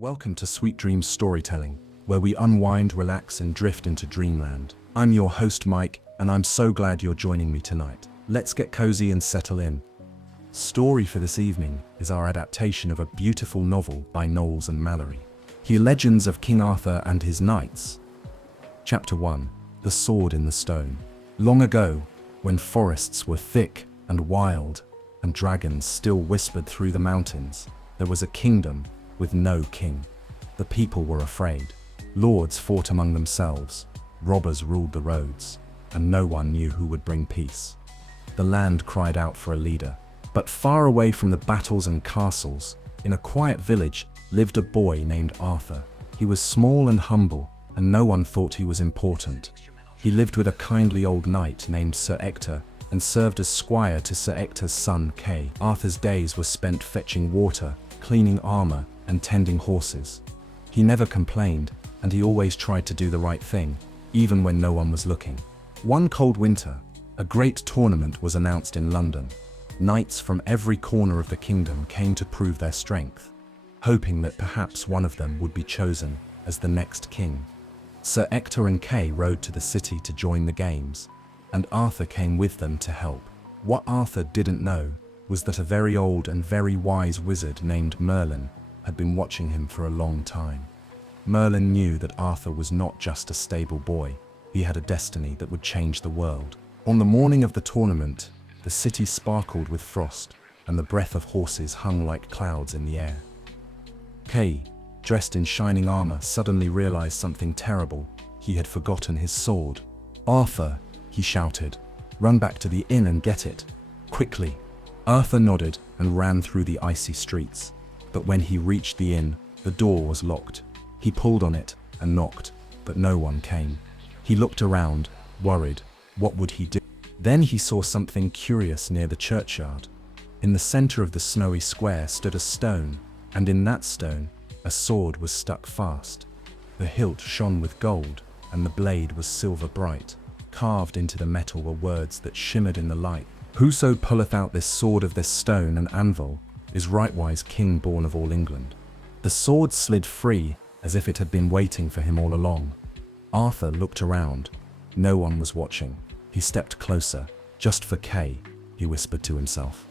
Welcome to Sweet Dreams Storytelling, where we unwind, relax, and drift into dreamland. I'm your host, Mike, and I'm so glad you're joining me tonight. Let's get cozy and settle in. Story for this evening is our adaptation of a beautiful novel by Knowles and Mallory. Here, Legends of King Arthur and His Knights. Chapter 1. The Sword in the Stone. Long ago, when forests were thick and wild, and dragons still whispered through the mountains, there was a kingdom with no king. The people were afraid. Lords fought among themselves, robbers ruled the roads, and no one knew who would bring peace. The land cried out for a leader. But far away from the battles and castles, in a quiet village, lived a boy named Arthur. He was small and humble, and no one thought he was important. He lived with a kindly old knight named Sir Ector, and served as squire to Sir Ector's son Kay. Arthur's days were spent fetching water, cleaning armor, and tending horses. He never complained, and he always tried to do the right thing, even when no one was looking. One cold winter, a great tournament was announced in London. Knights from every corner of the kingdom came to prove their strength, hoping that perhaps one of them would be chosen as the next king. Sir Ector and Kay rode to the city to join the games, and Arthur came with them to help. What Arthur didn't know was that a very old and very wise wizard named Merlin had been watching him for a long time. Merlin knew that Arthur was not just a stable boy, he had a destiny that would change the world. On the morning of the tournament, the city sparkled with frost, and the breath of horses hung like clouds in the air. Kay, dressed in shining armor, suddenly realized something terrible. He had forgotten his sword. "Arthur," he shouted, "run back to the inn and get it, quickly." Arthur nodded and ran through the icy streets. But when he reached the inn, the door was locked. He pulled on it and knocked, but no one came. He looked around, worried. What would he do? Then he saw something curious near the churchyard. In the center of the snowy square stood a stone, and in that stone, a sword was stuck fast. The hilt shone with gold, and the blade was silver bright. Carved into the metal were words that shimmered in the light. "Whoso pulleth out this sword of this stone and anvil is rightwise king born of all England." The sword slid free as if it had been waiting for him all along. Arthur looked around. No one was watching. He stepped closer. "Just for Kay," he whispered to himself.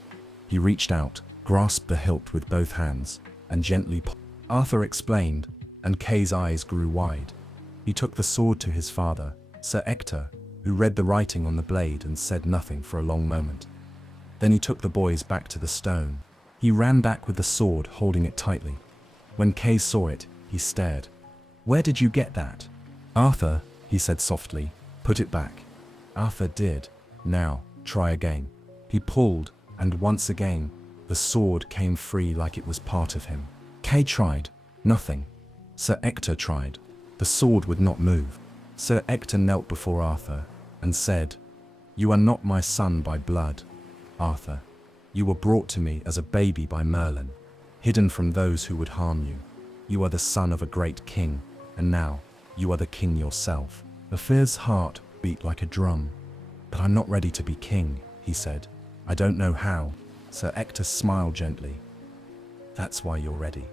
He reached out, grasped the hilt with both hands, and gently pulled. Arthur explained, and Kay's eyes grew wide. He took the sword to his father, Sir Ector, who read the writing on the blade and said nothing for a long moment. Then he took the boys back to the stone. He ran back with the sword, holding it tightly. When Kay saw it, he stared. "Where did you get that?" "Arthur," he said softly, "put it back." Arthur did. "Now, try again." He pulled, and once again, the sword came free like it was part of him. Kay tried. Nothing. Sir Ector tried. The sword would not move. Sir Ector knelt before Arthur and said, "You are not my son by blood, Arthur. You were brought to me as a baby by Merlin, hidden from those who would harm you. You are the son of a great king, and now you are the king yourself." Arthur's heart beat like a drum. "But I'm not ready to be king," he said. "I don't know how." Sir Ector smiled gently. "That's why you're ready."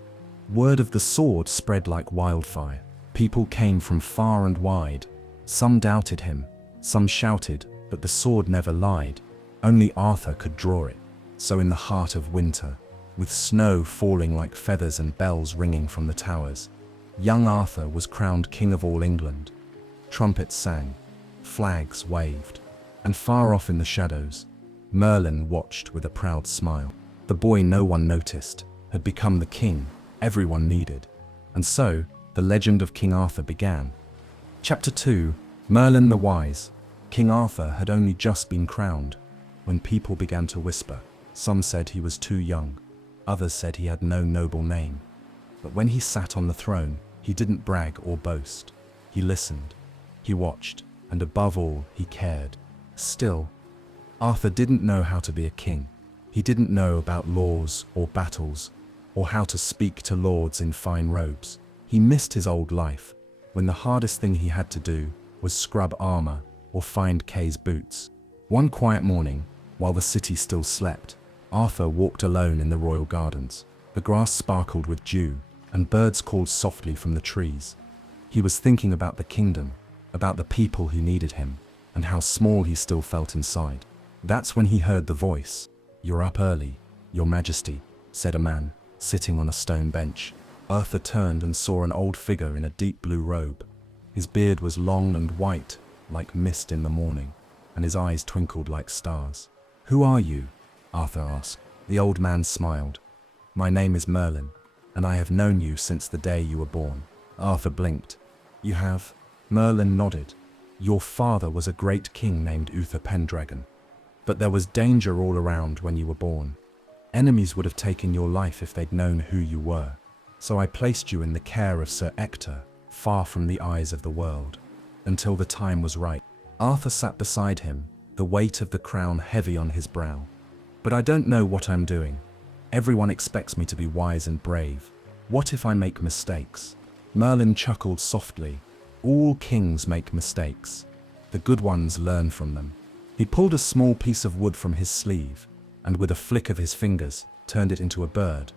Word of the sword spread like wildfire. People came from far and wide. Some doubted him, some shouted, but the sword never lied. Only Arthur could draw it. So in the heart of winter, with snow falling like feathers and bells ringing from the towers, young Arthur was crowned king of all England. Trumpets sang, flags waved, and far off in the shadows, Merlin watched with a proud smile. The boy no one noticed had become the king everyone needed. And so, the legend of King Arthur began. Chapter 2. Merlin the Wise. King Arthur had only just been crowned when people began to whisper. Some said he was too young, others said he had no noble name. But when he sat on the throne, he didn't brag or boast. He listened, he watched, and above all, he cared. Still, Arthur didn't know how to be a king. He didn't know about laws or battles, or how to speak to lords in fine robes. He missed his old life, when the hardest thing he had to do was scrub armor or find Kay's boots. One quiet morning, while the city still slept, Arthur walked alone in the royal gardens. The grass sparkled with dew, and birds called softly from the trees. He was thinking about the kingdom, about the people who needed him, and how small he still felt inside. That's when he heard the voice. "You're up early, Your Majesty," said a man, sitting on a stone bench. Arthur turned and saw an old figure in a deep blue robe. His beard was long and white, like mist in the morning, and his eyes twinkled like stars. "Who are you?" Arthur asked. The old man smiled. "My name is Merlin, and I have known you since the day you were born." Arthur blinked. "You have?" Merlin nodded. "Your father was a great king named Uther Pendragon. But there was danger all around when you were born. Enemies would have taken your life if they'd known who you were. So I placed you in the care of Sir Ector, far from the eyes of the world, until the time was right." Arthur sat beside him, the weight of the crown heavy on his brow. "But I don't know what I'm doing. Everyone expects me to be wise and brave. What if I make mistakes?" Merlin chuckled softly. "All kings make mistakes. The good ones learn from them." He pulled a small piece of wood from his sleeve, and with a flick of his fingers, turned it into a bird.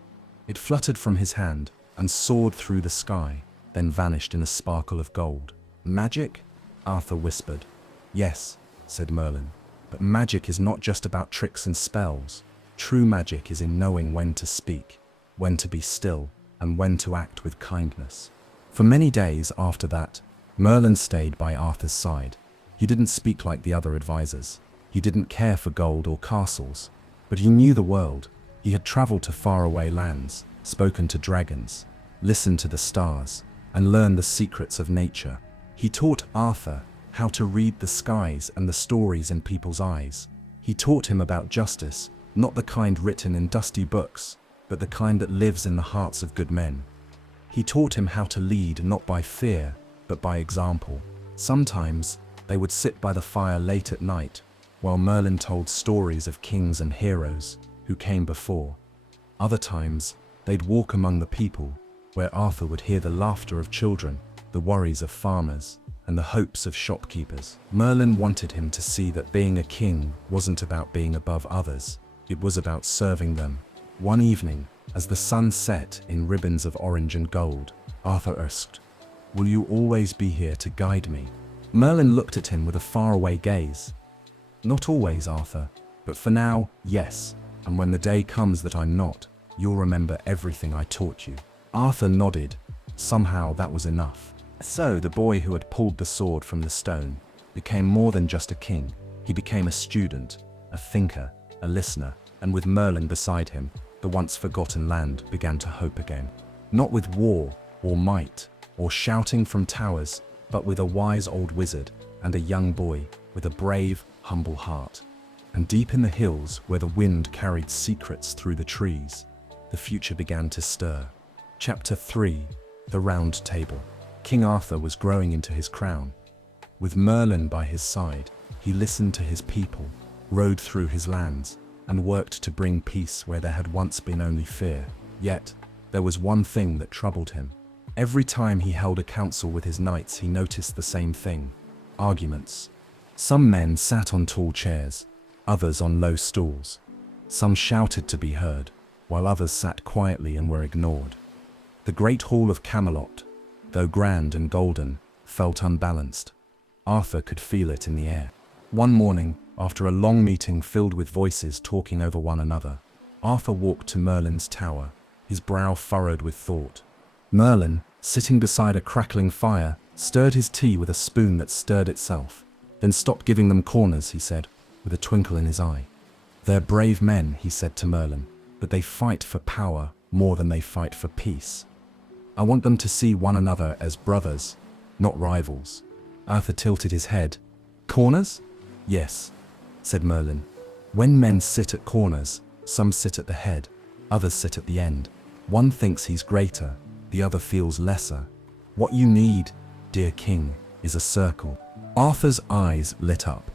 It fluttered from his hand and soared through the sky, then vanished in a sparkle of gold. "Magic?" Arthur whispered. "Yes," said Merlin, "but magic is not just about tricks and spells. True magic is in knowing when to speak, when to be still, and when to act with kindness." For many days after that, Merlin stayed by Arthur's side. He didn't speak like the other advisors. He didn't care for gold or castles, but he knew the world. He had traveled to faraway lands, spoken to dragons, listened to the stars, and learned the secrets of nature. He taught Arthur how to read the skies and the stories in people's eyes. He taught him about justice, not the kind written in dusty books, but the kind that lives in the hearts of good men. He taught him how to lead not by fear, but by example. Sometimes they would sit by the fire late at night, while Merlin told stories of kings and heroes who came before. Other times, they'd walk among the people, where Arthur would hear the laughter of children, the worries of farmers, and the hopes of shopkeepers. Merlin wanted him to see that being a king wasn't about being above others, it was about serving them. One evening, as the sun set in ribbons of orange and gold, Arthur asked, "Will you always be here to guide me?" Merlin looked at him with a faraway gaze. "Not always, Arthur, but for now, yes, and when the day comes that I'm not, you'll remember everything I taught you." Arthur nodded. Somehow that was enough. So the boy who had pulled the sword from the stone became more than just a king. He became a student, a thinker, a listener, and with Merlin beside him, the once forgotten land began to hope again. Not with war or might or shouting from towers, but with a wise old wizard and a young boy with a brave, humble heart. And deep in the hills, where the wind carried secrets through the trees, the future began to stir. Chapter 3: The Round Table. King Arthur was growing into his crown. With Merlin by his side, he listened to his people, rode through his lands, and worked to bring peace where there had once been only fear. Yet, there was one thing that troubled him. Every time he held a council with his knights, he noticed the same thing: arguments. Some men sat on tall chairs, others on low stools. Some shouted to be heard, while others sat quietly and were ignored. The great hall of Camelot, though grand and golden, felt unbalanced. Arthur could feel it in the air. One morning, after a long meeting filled with voices talking over one another, Arthur walked to Merlin's tower, his brow furrowed with thought. Merlin, sitting beside a crackling fire, stirred his tea with a spoon that stirred itself. "Then stop giving them corners," he said, with a twinkle in his eye. "They're brave men," he said to Merlin, "but they fight for power more than they fight for peace. I want them to see one another as brothers, not rivals." Arthur tilted his head. "Corners?" "Yes," said Merlin. "When men sit at corners, some sit at the head, others sit at the end. One thinks he's greater, the other feels lesser. What you need, dear king, is a circle." Arthur's eyes lit up.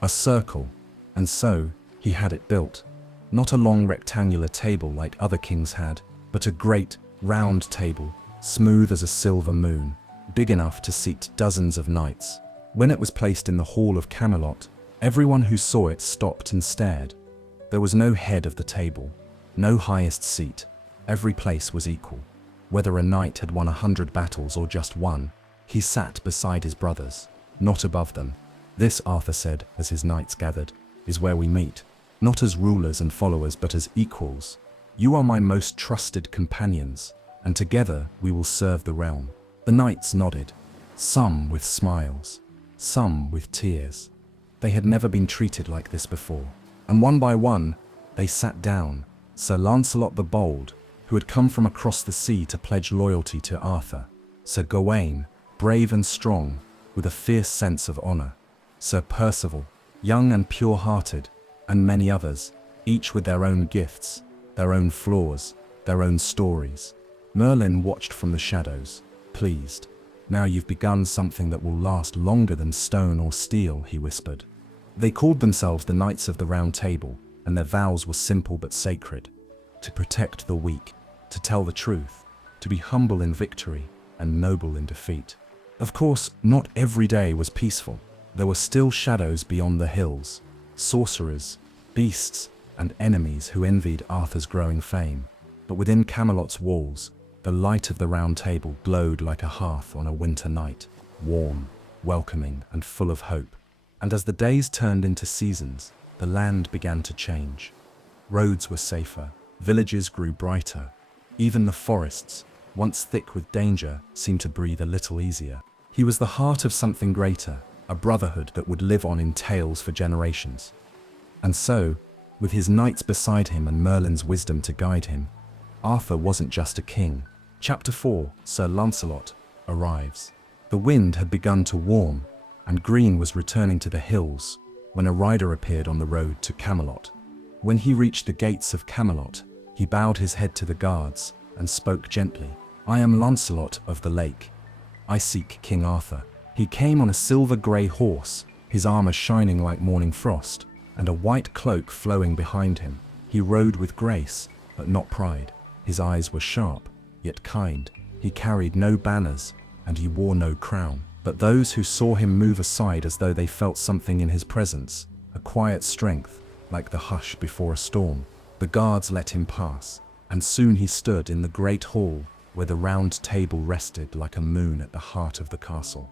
A circle, and so he had it built. Not a long rectangular table like other kings had, but a great, round table, smooth as a silver moon, big enough to seat dozens of knights. When it was placed in the hall of Camelot, everyone who saw it stopped and stared. There was no head of the table, no highest seat. Every place was equal. Whether a knight had won 100 battles or just one, he sat beside his brothers, not above them. This, Arthur said as his knights gathered, is where we meet, not as rulers and followers but as equals. You are my most trusted companions, and together we will serve the realm. The knights nodded, some with smiles, some with tears. They had never been treated like this before, and one by one, they sat down. Sir Lancelot the Bold, who had come from across the sea to pledge loyalty to Arthur. Sir Gawain, brave and strong, with a fierce sense of honor. Sir Percival, young and pure-hearted, and many others, each with their own gifts, their own flaws, their own stories. Merlin watched from the shadows, pleased. Now you've begun something that will last longer than stone or steel, he whispered. They called themselves the Knights of the Round Table, and their vows were simple but sacred. To protect the weak, to tell the truth, to be humble in victory and noble in defeat. Of course, not every day was peaceful. There were still shadows beyond the hills, sorcerers, beasts, and enemies who envied Arthur's growing fame. But within Camelot's walls, the light of the Round Table glowed like a hearth on a winter night, warm, welcoming, and full of hope. And as the days turned into seasons, the land began to change. Roads were safer, villages grew brighter. Even the forests, once thick with danger, seemed to breathe a little easier. He was the heart of something greater, a brotherhood that would live on in tales for generations. And so, with his knights beside him and Merlin's wisdom to guide him, Arthur wasn't just a king. Chapter 4, Sir Lancelot arrives. The wind had begun to warm, and Green was returning to the hills when a rider appeared on the road to Camelot. When he reached the gates of Camelot, he bowed his head to the guards and spoke gently. I am Lancelot of the Lake. I seek King Arthur. He came on a silver-grey horse, his armor shining like morning frost, and a white cloak flowing behind him. He rode with grace, but not pride. His eyes were sharp, yet kind. He carried no banners, and he wore no crown. But those who saw him move aside as though they felt something in his presence, a quiet strength, like the hush before a storm. The guards let him pass, and soon he stood in the great hall where the Round Table rested like a moon at the heart of the castle.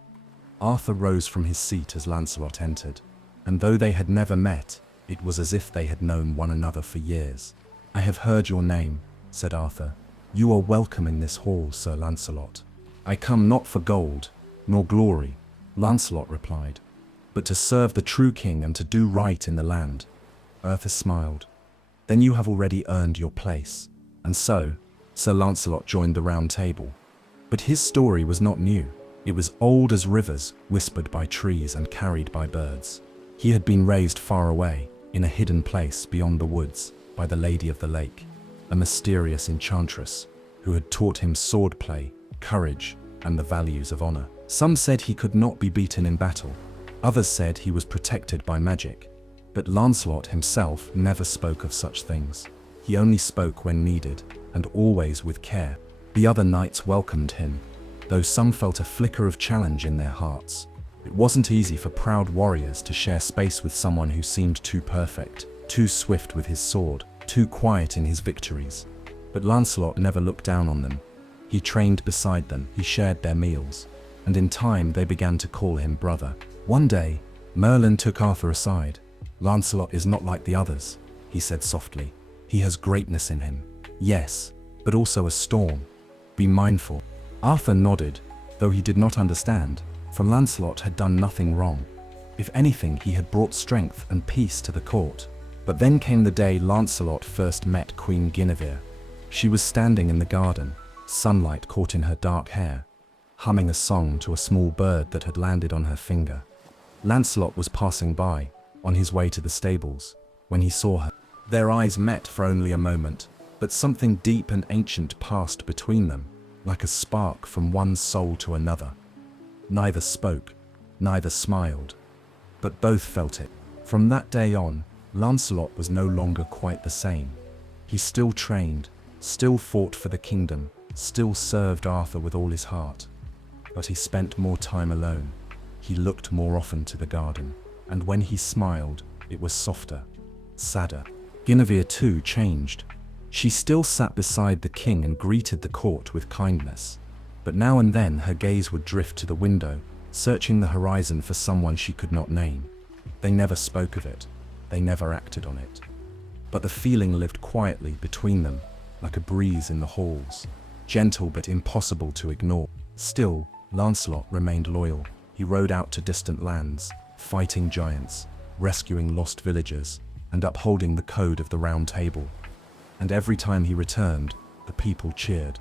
Arthur rose from his seat as Lancelot entered, and though they had never met, it was as if they had known one another for years. I have heard your name, said Arthur. You are welcome in this hall, Sir Lancelot. I come not for gold, nor glory, Lancelot replied, but to serve the true king and to do right in the land. Arthur smiled. Then you have already earned your place. And so, Sir Lancelot joined the Round Table. But his story was not new. It was old as rivers, whispered by trees and carried by birds. He had been raised far away, in a hidden place beyond the woods, by the Lady of the Lake, a mysterious enchantress who had taught him swordplay, courage, and the values of honor. Some said he could not be beaten in battle. Others said he was protected by magic. But Lancelot himself never spoke of such things. He only spoke when needed, and always with care. The other knights welcomed him, though some felt a flicker of challenge in their hearts. It wasn't easy for proud warriors to share space with someone who seemed too perfect, too swift with his sword, too quiet in his victories. But Lancelot never looked down on them. He trained beside them, he shared their meals, and in time they began to call him brother. One day, Merlin took Arthur aside. Lancelot is not like the others, he said softly. He has greatness in him. Yes, but also a storm. Be mindful. Arthur nodded, though he did not understand, for Lancelot had done nothing wrong. If anything, he had brought strength and peace to the court. But then came the day Lancelot first met Queen Guinevere. She was standing in the garden, sunlight caught in her dark hair, humming a song to a small bird that had landed on her finger. Lancelot was passing by, on his way to the stables, when he saw her. Their eyes met for only a moment, but something deep and ancient passed between them, like a spark from one soul to another. Neither spoke, neither smiled, but both felt it. From that day on, Lancelot was no longer quite the same. He still trained, still fought for the kingdom, still served Arthur with all his heart. But he spent more time alone. He looked more often to the garden, and when he smiled, it was softer, sadder. Guinevere too changed. She still sat beside the king and greeted the court with kindness. But now and then her gaze would drift to the window, searching the horizon for someone she could not name. They never spoke of it. They never acted on it. But the feeling lived quietly between them, like a breeze in the halls, gentle but impossible to ignore. Still, Lancelot remained loyal. He rode out to distant lands, fighting giants, rescuing lost villagers, and upholding the code of the Round Table. And every time he returned, the people cheered.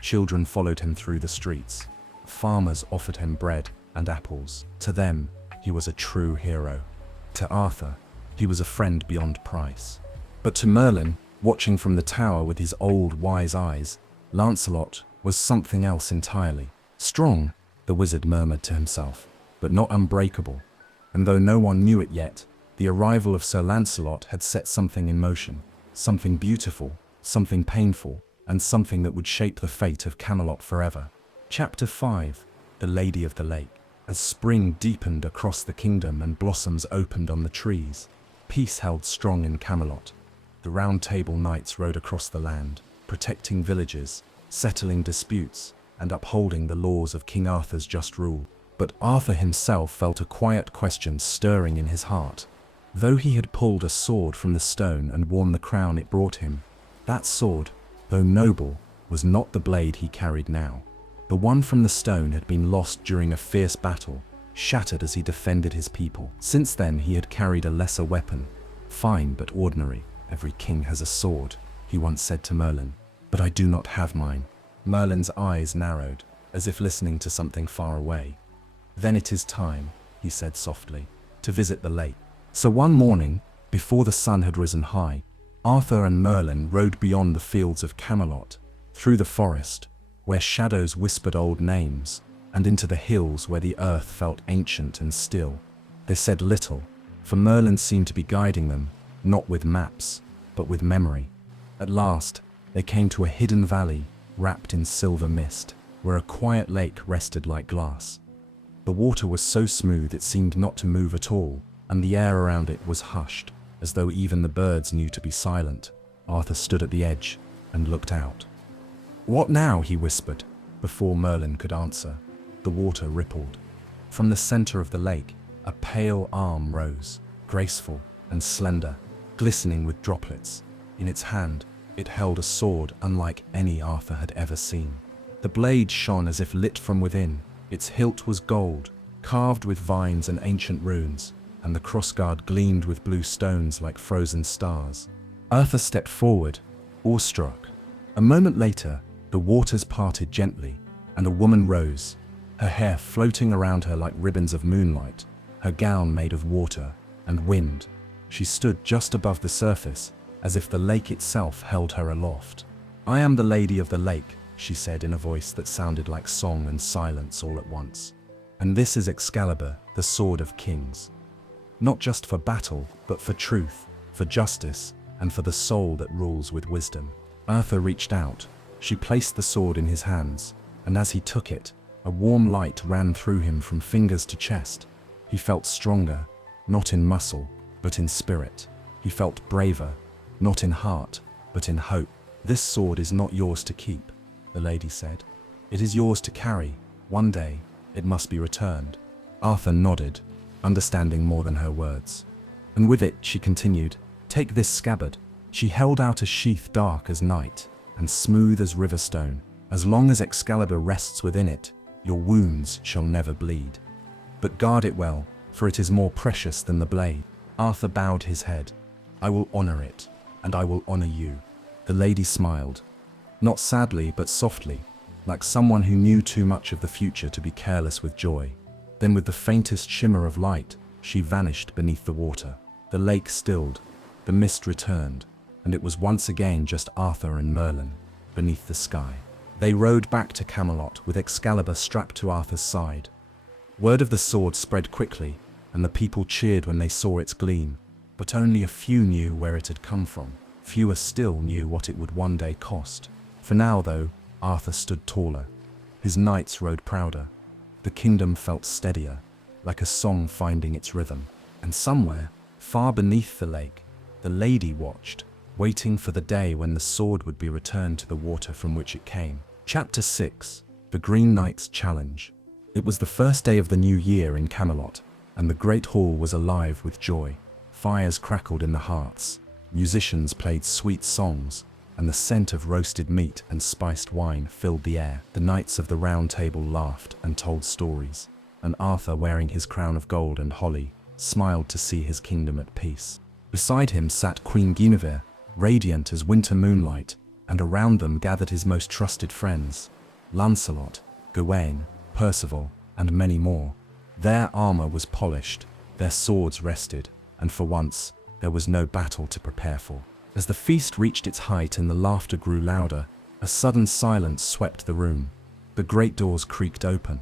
Children followed him through the streets. Farmers offered him bread and apples. To them, he was a true hero. To Arthur, he was a friend beyond price. But to Merlin, watching from the tower with his old wise eyes, Lancelot was something else entirely. Strong, the wizard murmured to himself, but not unbreakable. And though no one knew it yet, the arrival of Sir Lancelot had set something in motion. Something beautiful, something painful, and something that would shape the fate of Camelot forever. Chapter 5: The Lady of the Lake. As spring deepened across the kingdom and blossoms opened on the trees, peace held strong in Camelot. The Round Table knights rode across the land, protecting villages, settling disputes, and upholding the laws of King Arthur's just rule. But Arthur himself felt a quiet question stirring in his heart. Though he had pulled a sword from the stone and worn the crown it brought him, that sword, though noble, was not the blade he carried now. The one from the stone had been lost during a fierce battle, shattered as he defended his people. Since then he had carried a lesser weapon, fine but ordinary. "Every king has a sword," he once said to Merlin, "but I do not have mine." Merlin's eyes narrowed, as if listening to something far away. "Then it is time," he said softly, "to visit the lake." So one morning, before the sun had risen high, Arthur and Merlin rode beyond the fields of Camelot, through the forest, where shadows whispered old names, and into the hills where the earth felt ancient and still. They said little, for Merlin seemed to be guiding them, not with maps, but with memory. At last, they came to a hidden valley, wrapped in silver mist, where a quiet lake rested like glass. The water was so smooth it seemed not to move at all, and the air around it was hushed, as though even the birds knew to be silent. Arthur stood at the edge and looked out. "What now?" he whispered, before Merlin could answer. The water rippled. From the center of the lake, a pale arm rose, graceful and slender, glistening with droplets. In its hand, it held a sword unlike any Arthur had ever seen. The blade shone as if lit from within. Its hilt was gold, carved with vines and ancient runes, and the crossguard gleamed with blue stones like frozen stars. Arthur stepped forward, awestruck. A moment later, the waters parted gently, and a woman rose, her hair floating around her like ribbons of moonlight, her gown made of water and wind. She stood just above the surface, as if the lake itself held her aloft. "I am the Lady of the Lake," she said in a voice that sounded like song and silence all at once. "And this is Excalibur, the Sword of Kings. Not just for battle, but for truth, for justice, and for the soul that rules with wisdom." Arthur reached out. She placed the sword in his hands, and as he took it, a warm light ran through him from fingers to chest. He felt stronger, not in muscle, but in spirit. He felt braver, not in heart, but in hope. "This sword is not yours to keep," the lady said. "It is yours to carry. One day, it must be returned." Arthur nodded, understanding more than her words. And with it, she continued, "Take this scabbard." She held out a sheath dark as night and smooth as river stone. "As long as Excalibur rests within it, your wounds shall never bleed. But guard it well, for it is more precious than the blade." Arthur bowed his head. "I will honor it, and I will honor you." The lady smiled, not sadly but softly, like someone who knew too much of the future to be careless with joy. Then with the faintest shimmer of light, she vanished beneath the water. The lake stilled, the mist returned, and it was once again just Arthur and Merlin, beneath the sky. They rode back to Camelot with Excalibur strapped to Arthur's side. Word of the sword spread quickly, and the people cheered when they saw its gleam, but only a few knew where it had come from. Fewer still knew what it would one day cost. For now, though, Arthur stood taller. His knights rode prouder. The kingdom felt steadier, like a song finding its rhythm. And somewhere, far beneath the lake, the lady watched, waiting for the day when the sword would be returned to the water from which it came. Chapter 6. The Green Knight's Challenge. It was the first day of the new year in Camelot, and the great hall was alive with joy. Fires crackled in the hearths, musicians played sweet songs, and the scent of roasted meat and spiced wine filled the air. The knights of the Round Table laughed and told stories, and Arthur, wearing his crown of gold and holly, smiled to see his kingdom at peace. Beside him sat Queen Guinevere, radiant as winter moonlight, and around them gathered his most trusted friends, Lancelot, Gawain, Percival, and many more. Their armor was polished, their swords rested, and for once, there was no battle to prepare for. As the feast reached its height and the laughter grew louder, a sudden silence swept the room. The great doors creaked open.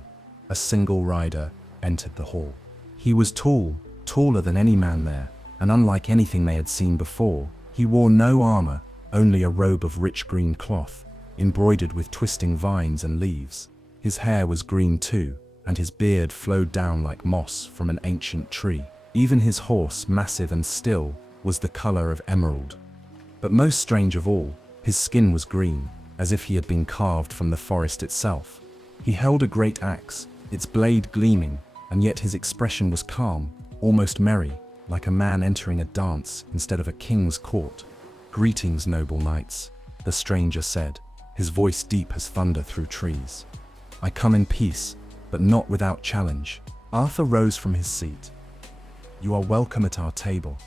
A single rider entered the hall. He was tall, taller than any man there, and unlike anything they had seen before, he wore no armor, only a robe of rich green cloth, embroidered with twisting vines and leaves. His hair was green too, and his beard flowed down like moss from an ancient tree. Even his horse, massive and still, was the color of emerald. But most strange of all, his skin was green, as if he had been carved from the forest itself. He held a great axe, its blade gleaming, and yet his expression was calm, almost merry, like a man entering a dance instead of a king's court. "Greetings, noble knights," the stranger said, his voice deep as thunder through trees. "I come in peace, but not without challenge." Arthur rose from his seat. "You are welcome at our table.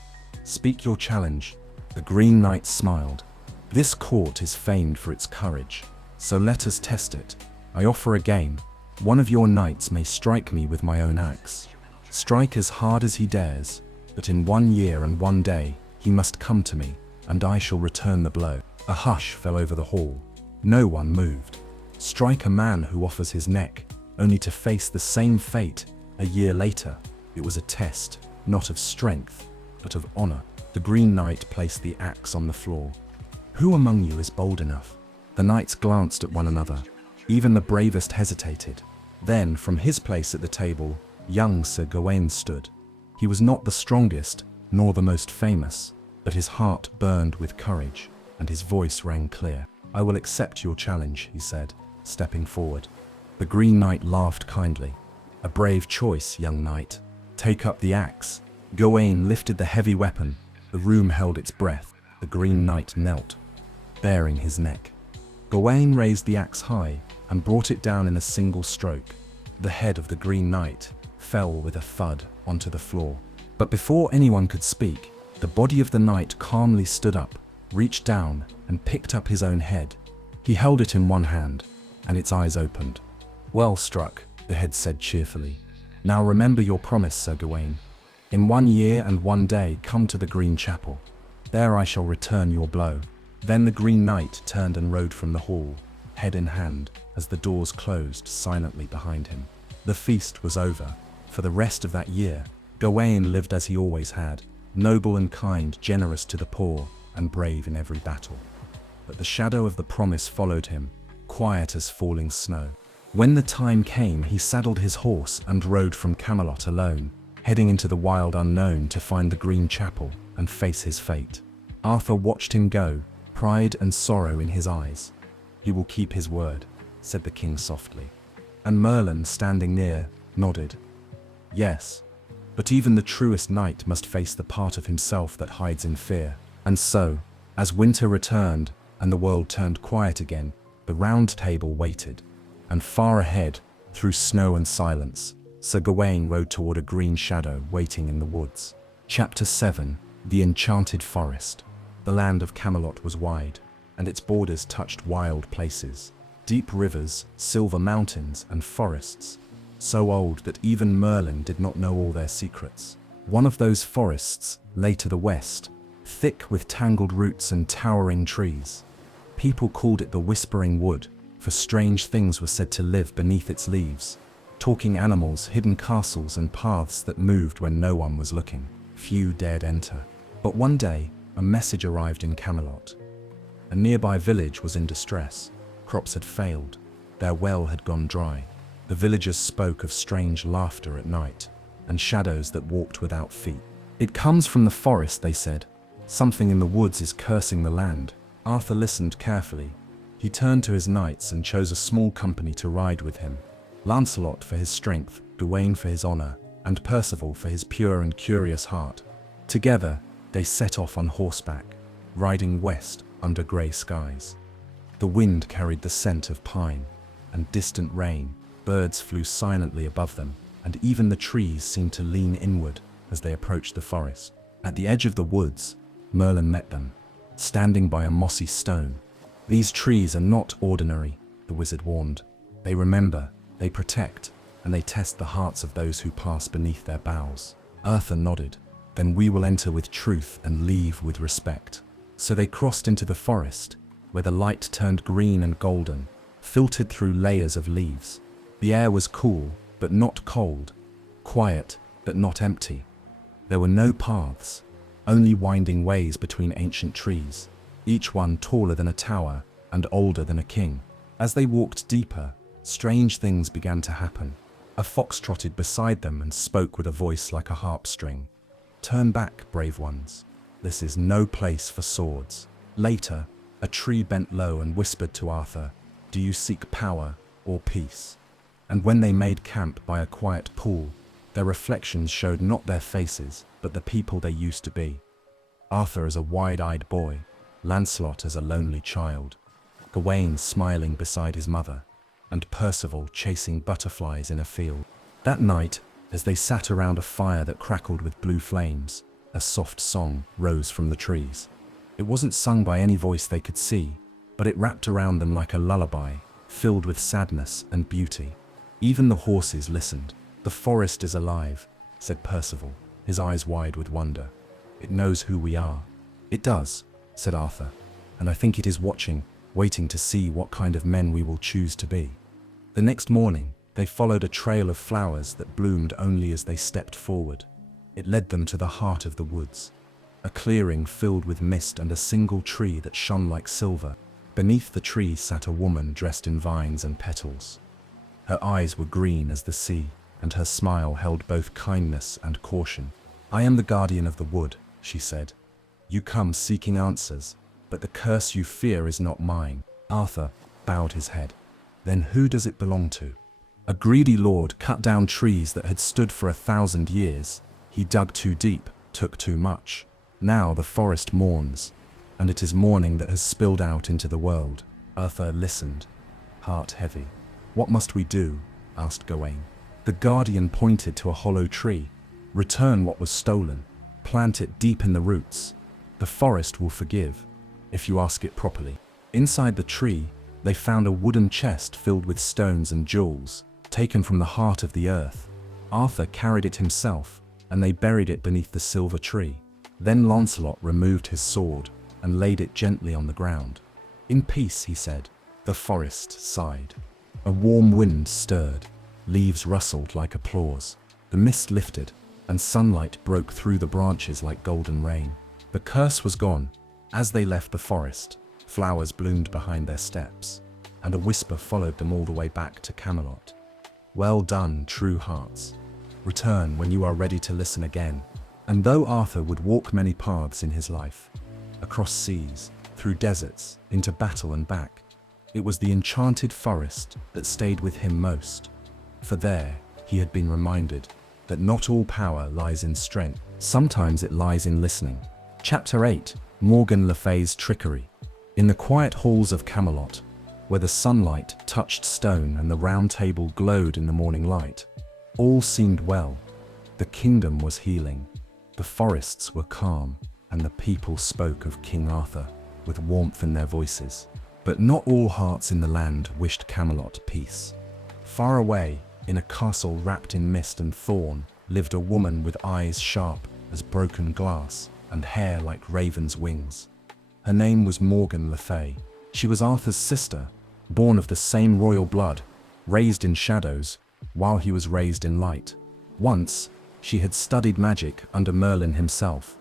Speak your challenge." The Green Knight smiled. "This court is famed for its courage, so let us test it. I offer a game. One of your knights may strike me with my own axe. Strike as hard as he dares, but in 1 year and 1 day he must come to me, and I shall return the blow." A hush fell over the hall. No one moved. Strike a man who offers his neck, only to face the same fate a year later. It was a test, not of strength, but of honor. The Green Knight placed the axe on the floor. "Who among you is bold enough?" The knights glanced at one another. Even the bravest hesitated. Then, from his place at the table, young Sir Gawain stood. He was not the strongest, nor the most famous, but his heart burned with courage, and his voice rang clear. "I will accept your challenge," he said, stepping forward. The Green Knight laughed kindly. "A brave choice, young knight. Take up the axe." Gawain lifted the heavy weapon. The room held its breath. The Green Knight knelt, baring his neck. Gawain raised the axe high and brought it down in a single stroke. The head of the Green Knight fell with a thud onto the floor. But before anyone could speak, the body of the knight calmly stood up, reached down, and picked up his own head. He held it in one hand, and its eyes opened. "Well struck," the head said cheerfully. "Now remember your promise, Sir Gawain. In 1 year and 1 day come to the Green Chapel. There I shall return your blow." Then the Green Knight turned and rode from the hall, head in hand, as the doors closed silently behind him. The feast was over. For the rest of that year, Gawain lived as he always had, noble and kind, generous to the poor, and brave in every battle. But the shadow of the promise followed him, quiet as falling snow. When the time came, he saddled his horse and rode from Camelot alone, heading into the wild unknown to find the Green Chapel and face his fate. Arthur watched him go, pride and sorrow in his eyes. "He will keep his word," said the king softly. And Merlin, standing near, nodded. "Yes, but even the truest knight must face the part of himself that hides in fear." And so, as winter returned and the world turned quiet again, the Round Table waited. And far ahead, through snow and silence, Sir Gawain rode toward a green shadow waiting in the woods. Chapter 7. The Enchanted Forest. The land of Camelot was wide, and its borders touched wild places, deep rivers, silver mountains, and forests, so old that even Merlin did not know all their secrets. One of those forests lay to the west, thick with tangled roots and towering trees. People called it the Whispering Wood, for strange things were said to live beneath its leaves. Talking animals, hidden castles, and paths that moved when no one was looking. Few dared enter. But one day, a message arrived in Camelot. A nearby village was in distress. Crops had failed. Their well had gone dry. The villagers spoke of strange laughter at night, and shadows that walked without feet. "It comes from the forest," they said. Something in the woods is cursing the land. Arthur listened carefully. He turned to his knights and chose a small company to ride with him. Lancelot for his strength, Gawain for his honor, and Percival for his pure and curious heart. Together, they set off on horseback, riding west under grey skies. The wind carried the scent of pine and distant rain. Birds flew silently above them, and even the trees seemed to lean inward as they approached the forest. At the edge of the woods, Merlin met them, standing by a mossy stone. "These trees are not ordinary," the wizard warned. "They remember, they protect, and they test the hearts of those who pass beneath their boughs." Arthur nodded. "Then we will enter with truth and leave with respect." So they crossed into the forest, where the light turned green and golden, filtered through layers of leaves. The air was cool, but not cold, quiet, but not empty. There were no paths, only winding ways between ancient trees, each one taller than a tower and older than a king. As they walked deeper, strange things began to happen. A fox trotted beside them and spoke with a voice like a harp string. "Turn back, brave ones. This is no place for swords." Later, a tree bent low and whispered to Arthur, "Do you seek power or peace?" And when they made camp by a quiet pool, their reflections showed not their faces, but the people they used to be. Arthur as a wide-eyed boy, Lancelot as a lonely child, Gawain smiling beside his mother, and Percival chasing butterflies in a field. That night, as they sat around a fire that crackled with blue flames, a soft song rose from the trees. It wasn't sung by any voice they could see, but it wrapped around them like a lullaby, filled with sadness and beauty. Even the horses listened. "The forest is alive," said Percival, his eyes wide with wonder. "It knows who we are." "It does," said Arthur, "and I think it is watching, waiting to see what kind of men we will choose to be." The next morning, they followed a trail of flowers that bloomed only as they stepped forward. It led them to the heart of the woods, a clearing filled with mist and a single tree that shone like silver. Beneath the tree sat a woman dressed in vines and petals. Her eyes were green as the sea, and her smile held both kindness and caution. "I am the guardian of the wood," she said. "You come seeking answers, but the curse you fear is not mine." Arthur bowed his head. "Then who does it belong to?" "A greedy lord cut down trees that had stood for 1,000 years. He dug too deep, took too much. Now the forest mourns, and it is mourning that has spilled out into the world." Arthur listened, heart heavy. "What must we do?" asked Gawain. The guardian pointed to a hollow tree. "Return what was stolen. Plant it deep in the roots. The forest will forgive, if you ask it properly." Inside the tree, they found a wooden chest filled with stones and jewels, taken from the heart of the earth. Arthur carried it himself, and they buried it beneath the silver tree. Then Lancelot removed his sword and laid it gently on the ground. "In peace," he said. The forest sighed. A warm wind stirred. Leaves rustled like applause. The mist lifted, and sunlight broke through the branches like golden rain. The curse was gone. As they left the forest, flowers bloomed behind their steps, and a whisper followed them all the way back to Camelot. "Well done, true hearts. Return when you are ready to listen again." And though Arthur would walk many paths in his life, across seas, through deserts, into battle and back, it was the enchanted forest that stayed with him most. For there, he had been reminded that not all power lies in strength. Sometimes it lies in listening. Chapter 8, Morgan Le Fay's Trickery. In the quiet halls of Camelot, where the sunlight touched stone and the round table glowed in the morning light, all seemed well. The kingdom was healing. The forests were calm, and the people spoke of King Arthur with warmth in their voices. But not all hearts in the land wished Camelot peace. Far away, in a castle wrapped in mist and thorn, lived a woman with eyes sharp as broken glass and hair like raven's wings. Her name was Morgan Le Fay. She was Arthur's sister, born of the same royal blood, raised in shadows, while he was raised in light. Once, she had studied magic under Merlin himself.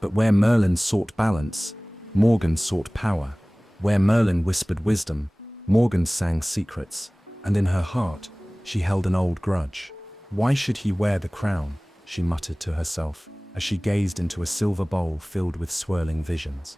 But where Merlin sought balance, Morgan sought power. Where Merlin whispered wisdom, Morgan sang secrets. And in her heart, she held an old grudge. "Why should he wear the crown?" she muttered to herself. as she gazed into a silver bowl filled with swirling visions.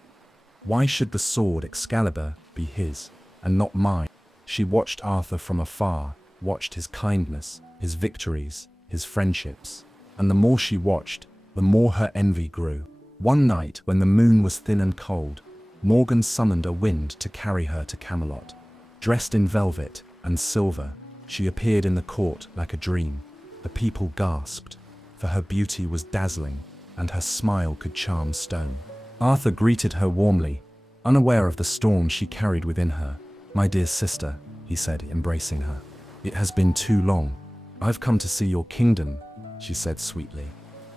Why should the sword Excalibur be his, and not mine? She watched Arthur from afar, watched his kindness, his victories, his friendships, and the more she watched, the more her envy grew. One night, when the moon was thin and cold, Morgan summoned a wind to carry her to Camelot. Dressed in velvet and silver, she appeared in the court like a dream. The people gasped, for her beauty was dazzling, and her smile could charm stone. Arthur greeted her warmly, unaware of the storm she carried within her. "My dear sister," he said, embracing her. "It has been too long. I've come to see your kingdom," she said sweetly,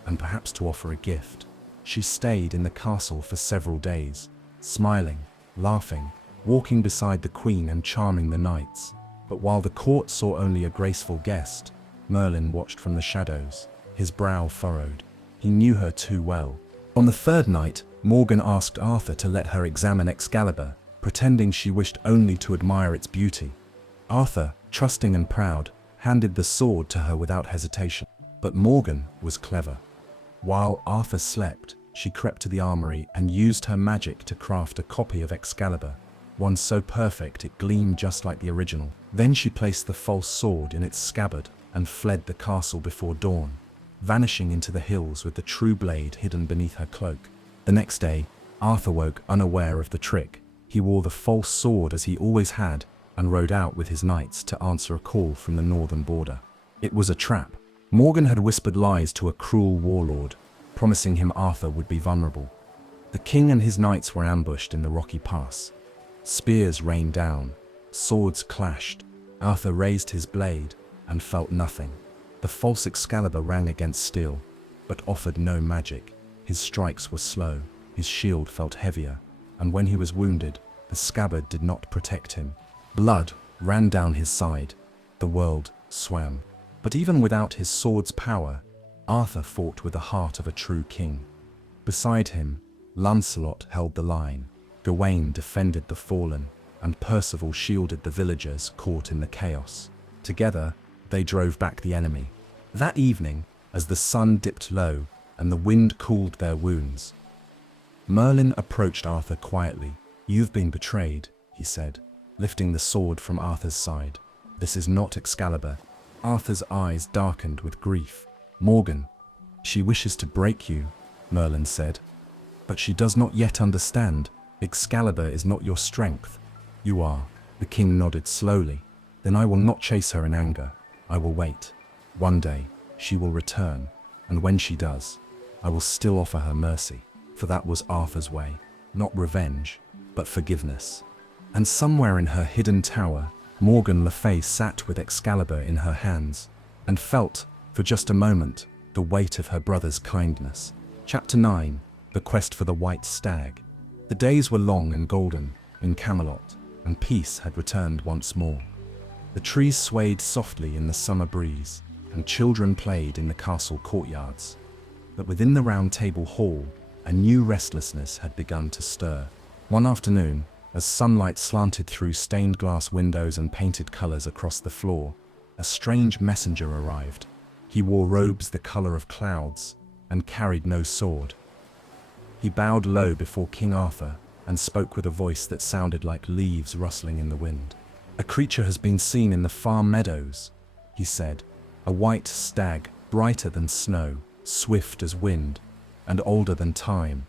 "and perhaps to offer a gift." She stayed in the castle for several days, smiling, laughing, walking beside the queen and charming the knights. But while the court saw only a graceful guest, Merlin watched from the shadows, his brow furrowed. He knew her too well. On the third night, Morgan asked Arthur to let her examine Excalibur, pretending she wished only to admire its beauty. Arthur, trusting and proud, handed the sword to her without hesitation. But Morgan was clever. While Arthur slept, she crept to the armory and used her magic to craft a copy of Excalibur, one so perfect it gleamed just like the original. Then she placed the false sword in its scabbard and fled the castle before dawn, vanishing into the hills with the true blade hidden beneath her cloak. The next day, Arthur woke unaware of the trick. He wore the false sword as he always had and rode out with his knights to answer a call from the northern border. It was a trap. Morgan had whispered lies to a cruel warlord, promising him Arthur would be vulnerable. The king and his knights were ambushed in the rocky pass. Spears rained down, swords clashed. Arthur raised his blade and felt nothing. The false Excalibur rang against steel, but offered no magic. His strikes were slow, his shield felt heavier, and when he was wounded, the scabbard did not protect him. Blood ran down his side. The world swam. But even without his sword's power, Arthur fought with the heart of a true king. Beside him, Lancelot held the line, Gawain defended the fallen, and Percival shielded the villagers caught in the chaos. Together, they drove back the enemy. That evening, as the sun dipped low and the wind cooled their wounds, Merlin approached Arthur quietly. "You've been betrayed," he said, lifting the sword from Arthur's side. "This is not Excalibur." Arthur's eyes darkened with grief. "Morgan, she wishes to break you," Merlin said. "But she does not yet understand. Excalibur is not your strength. You are." The king nodded slowly. "Then I will not chase her in anger. I will wait. One day, she will return, and when she does, I will still offer her mercy." For that was Arthur's way. Not revenge, but forgiveness. And somewhere in her hidden tower, Morgan Le Fay sat with Excalibur in her hands, and felt, for just a moment, the weight of her brother's kindness. Chapter 9. The Quest for the White Stag. The days were long and golden in Camelot, and peace had returned once more. The trees swayed softly in the summer breeze, and children played in the castle courtyards. But within the Round Table Hall, a new restlessness had begun to stir. One afternoon, as sunlight slanted through stained glass windows and painted colors across the floor, a strange messenger arrived. He wore robes the color of clouds and carried no sword. He bowed low before King Arthur and spoke with a voice that sounded like leaves rustling in the wind. "A creature has been seen in the far meadows," he said. "A white stag, brighter than snow, swift as wind, and older than time.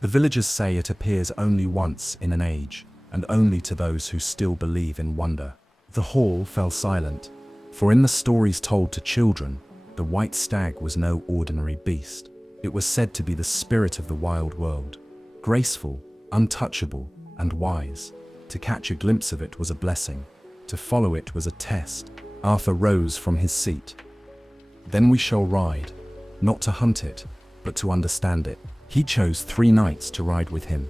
The villagers say it appears only once in an age, and only to those who still believe in wonder." The hall fell silent, for in the stories told to children, the white stag was no ordinary beast. It was said to be the spirit of the wild world, graceful, untouchable, and wise. To catch a glimpse of it was a blessing. To follow it was a test. Arthur rose from his seat. "Then we shall ride, not to hunt it, but to understand it." He chose 3 knights to ride with him.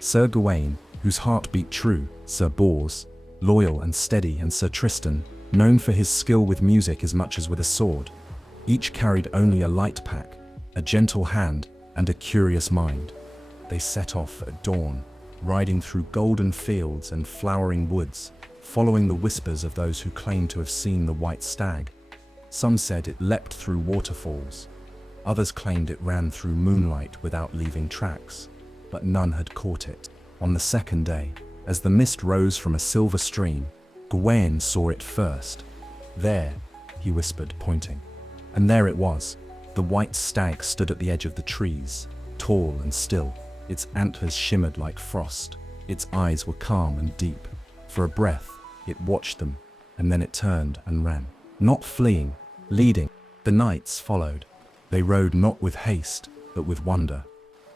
Sir Gawain, whose heart beat true, Sir Bors, loyal and steady, and Sir Tristan, known for his skill with music as much as with a sword. Each carried only a light pack, a gentle hand, and a curious mind. They set off at dawn, riding through golden fields and flowering woods, following the whispers of those who claimed to have seen the white stag. Some said it leapt through waterfalls. Others claimed it ran through moonlight without leaving tracks, but none had caught it. On the second day, as the mist rose from a silver stream, Gawain saw it first. "There," he whispered, pointing. And there it was. The white stag stood at the edge of the trees, tall and still. Its antlers shimmered like frost. Its eyes were calm and deep. For a breath, it watched them, and then it turned and ran. Not fleeing, leading. The knights followed. They rode not with haste, but with wonder.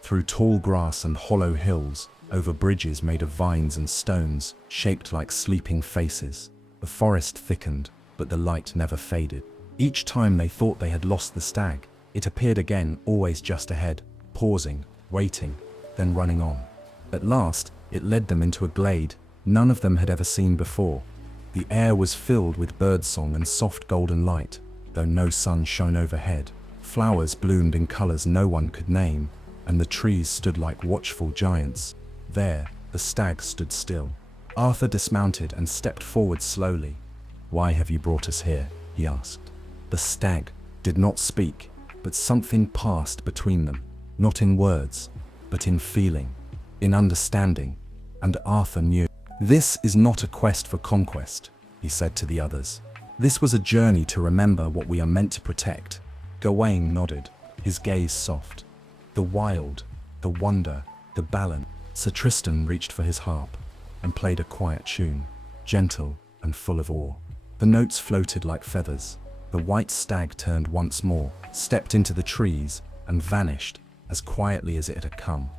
Through tall grass and hollow hills, over bridges made of vines and stones, shaped like sleeping faces. The forest thickened, but the light never faded. Each time they thought they had lost the stag, it appeared again, always just ahead, pausing, waiting, then running on. At last, it led them into a glade none of them had ever seen before. The air was filled with birdsong and soft golden light, though no sun shone overhead. Flowers bloomed in colors no one could name, and the trees stood like watchful giants. There, the stag stood still. Arthur dismounted and stepped forward slowly. "Why have you brought us here?" he asked. The stag did not speak, but something passed between them, not in words, but in feeling, in understanding, and Arthur knew. "This is not a quest for conquest," he said to the others. "This was a journey to remember what we are meant to protect." Gawain nodded, his gaze soft. The wild, the wonder, the balance. Sir Tristan reached for his harp and played a quiet tune, gentle and full of awe. The notes floated like feathers. The white stag turned once more, stepped into the trees, and vanished as quietly as it had come.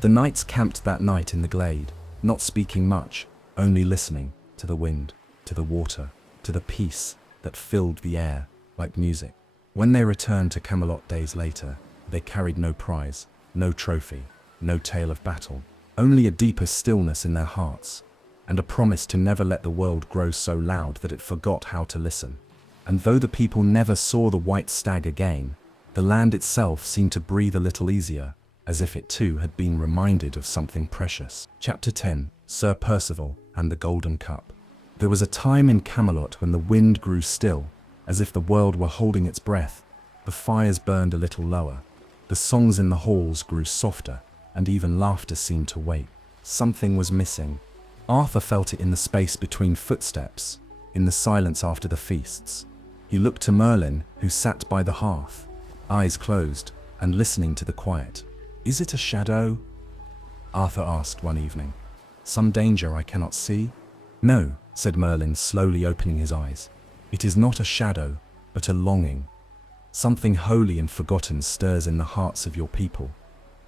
The knights camped that night in the glade, not speaking much, only listening to the wind, to the water, to the peace that filled the air like music. When they returned to Camelot days later, they carried no prize, no trophy, no tale of battle, only a deeper stillness in their hearts, and a promise to never let the world grow so loud that it forgot how to listen. And though the people never saw the white stag again, the land itself seemed to breathe a little easier, as if it too had been reminded of something precious. Chapter 10. Sir Percival and the Golden Cup. There was a time in Camelot when the wind grew still, as if the world were holding its breath. The fires burned a little lower. The songs in the halls grew softer, and even laughter seemed to wake. Something was missing. Arthur felt it in the space between footsteps, in the silence after the feasts. He looked to Merlin, who sat by the hearth, eyes closed, and listening to the quiet. "Is it a shadow?" Arthur asked one evening. "Some danger I cannot see?" "No," said Merlin, slowly opening his eyes. "It is not a shadow, but a longing. Something holy and forgotten stirs in the hearts of your people.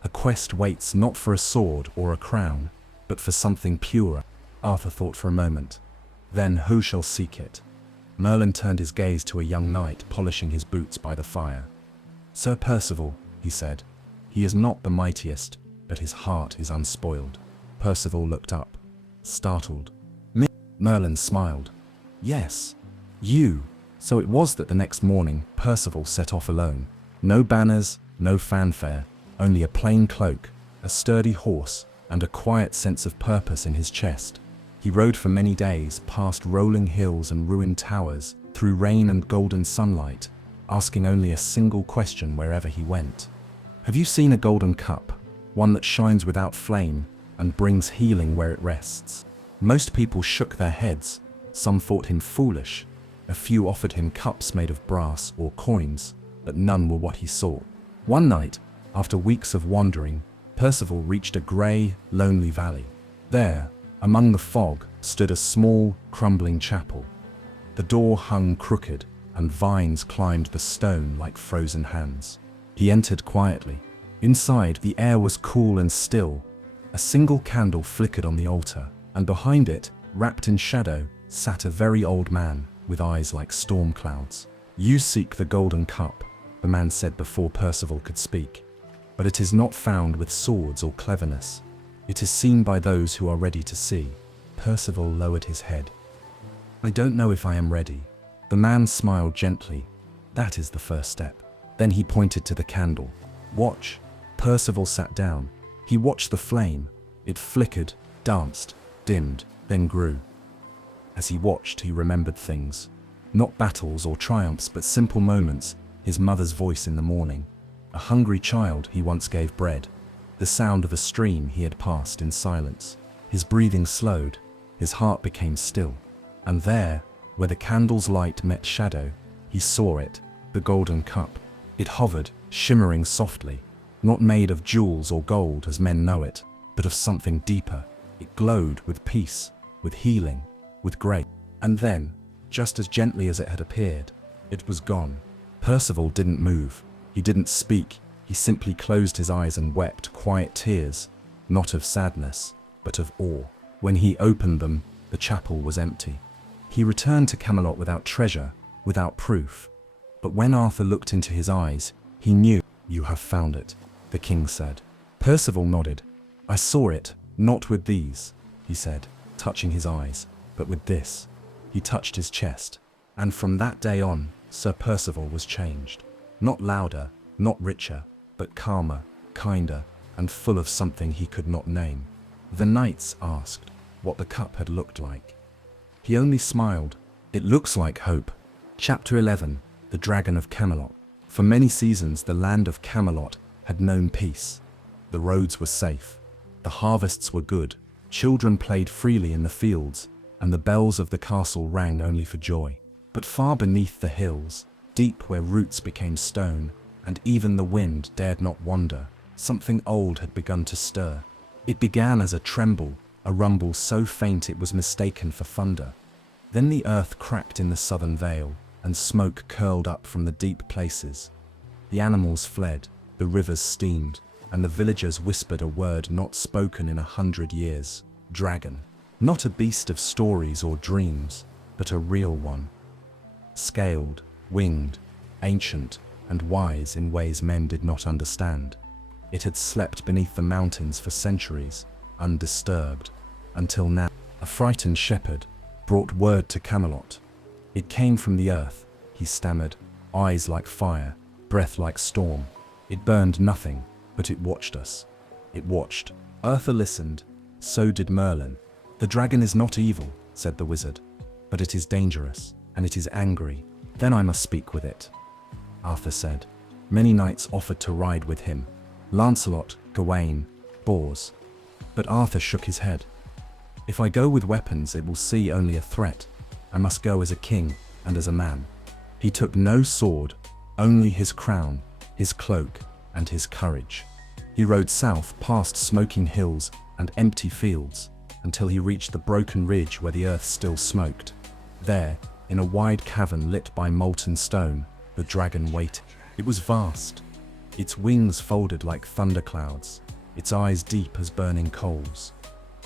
A quest waits not for a sword or a crown, but for something purer." Arthur thought for a moment. "Then who shall seek it?" Merlin turned his gaze to a young knight polishing his boots by the fire. "Sir Percival," he said. "He is not the mightiest, but his heart is unspoiled." Percival looked up, startled. Merlin smiled. "Yes, you." So it was that the next morning Percival set off alone. No banners, no fanfare, only a plain cloak, a sturdy horse, and a quiet sense of purpose in his chest. He rode for many days, past rolling hills and ruined towers, through rain and golden sunlight, asking only a single question wherever he went. "Have you seen a golden cup, one that shines without flame and brings healing where it rests?" Most people shook their heads. Some thought him foolish. A few offered him cups made of brass or coins, but none were what he sought. One night, after weeks of wandering, Percival reached a grey, lonely valley. There, among the fog, stood a small, crumbling chapel. The door hung crooked, and vines climbed the stone like frozen hands. He entered quietly. Inside, the air was cool and still. A single candle flickered on the altar, and behind it, wrapped in shadow, sat a very old man, with eyes like storm clouds. "You seek the golden cup," the man said before Percival could speak. "But it is not found with swords or cleverness. It is seen by those who are ready to see." Percival lowered his head. "I don't know if I am ready." The man smiled gently. "That is the first step." Then he pointed to the candle. "Watch." Percival sat down. He watched the flame. It flickered, danced, dimmed, then grew. As he watched, he remembered things. Not battles or triumphs, but simple moments. His mother's voice in the morning, A hungry child he once gave bread. The sound of a stream he had passed in silence. His breathing slowed, his heart became still. And there, where the candle's light met shadow, he saw it, the golden cup. It hovered, shimmering softly, not made of jewels or gold as men know it, but of something deeper. It glowed with peace, with healing, with grace. And then, just as gently as it had appeared, it was gone. Percival didn't move. He didn't speak. He simply closed his eyes and wept quiet tears, not of sadness, but of awe. When he opened them, the chapel was empty. He returned to Camelot without treasure, without proof. But when Arthur looked into his eyes, he knew. "You have found it," the king said. Percival nodded. "I saw it, not with these," he said, touching his eyes, "but with this." He touched his chest. And from that day on, Sir Percival was changed. Not louder, not richer, but calmer, kinder, and full of something he could not name. The knights asked what the cup had looked like. He only smiled. "It looks like hope." Chapter 11. The Dragon of Camelot. For many seasons the land of Camelot had known peace. The roads were safe. The harvests were good. Children played freely in the fields, and the bells of the castle rang only for joy. But far beneath the hills, deep where roots became stone, and even the wind dared not wander, something old had begun to stir. It began as a tremble, a rumble so faint it was mistaken for thunder. Then the earth cracked in the southern vale, and smoke curled up from the deep places. The animals fled, the rivers steamed, and the villagers whispered a word not spoken in 100 years. Dragon. Not a beast of stories or dreams, but a real one. Scaled, winged, ancient, and wise in ways men did not understand. It had slept beneath the mountains for centuries, undisturbed, until now. A frightened shepherd brought word to Camelot. It came from the earth, he stammered, eyes like fire, breath like storm. It burned nothing, but it watched us. It watched. Arthur listened, so did Merlin. "The dragon is not evil," said the wizard, "but it is dangerous, and it is angry. Then I must speak with it." Arthur said. Many knights offered to ride with him. Lancelot, Gawain, Bors. But Arthur shook his head. "If I go with weapons, it will see only a threat. I must go as a king and as a man." He took no sword, only his crown, his cloak, and his courage. He rode south past smoking hills and empty fields, until he reached the broken ridge where the earth still smoked. There, in a wide cavern lit by molten stone, the dragon waited. It was vast, its wings folded like thunderclouds, its eyes deep as burning coals.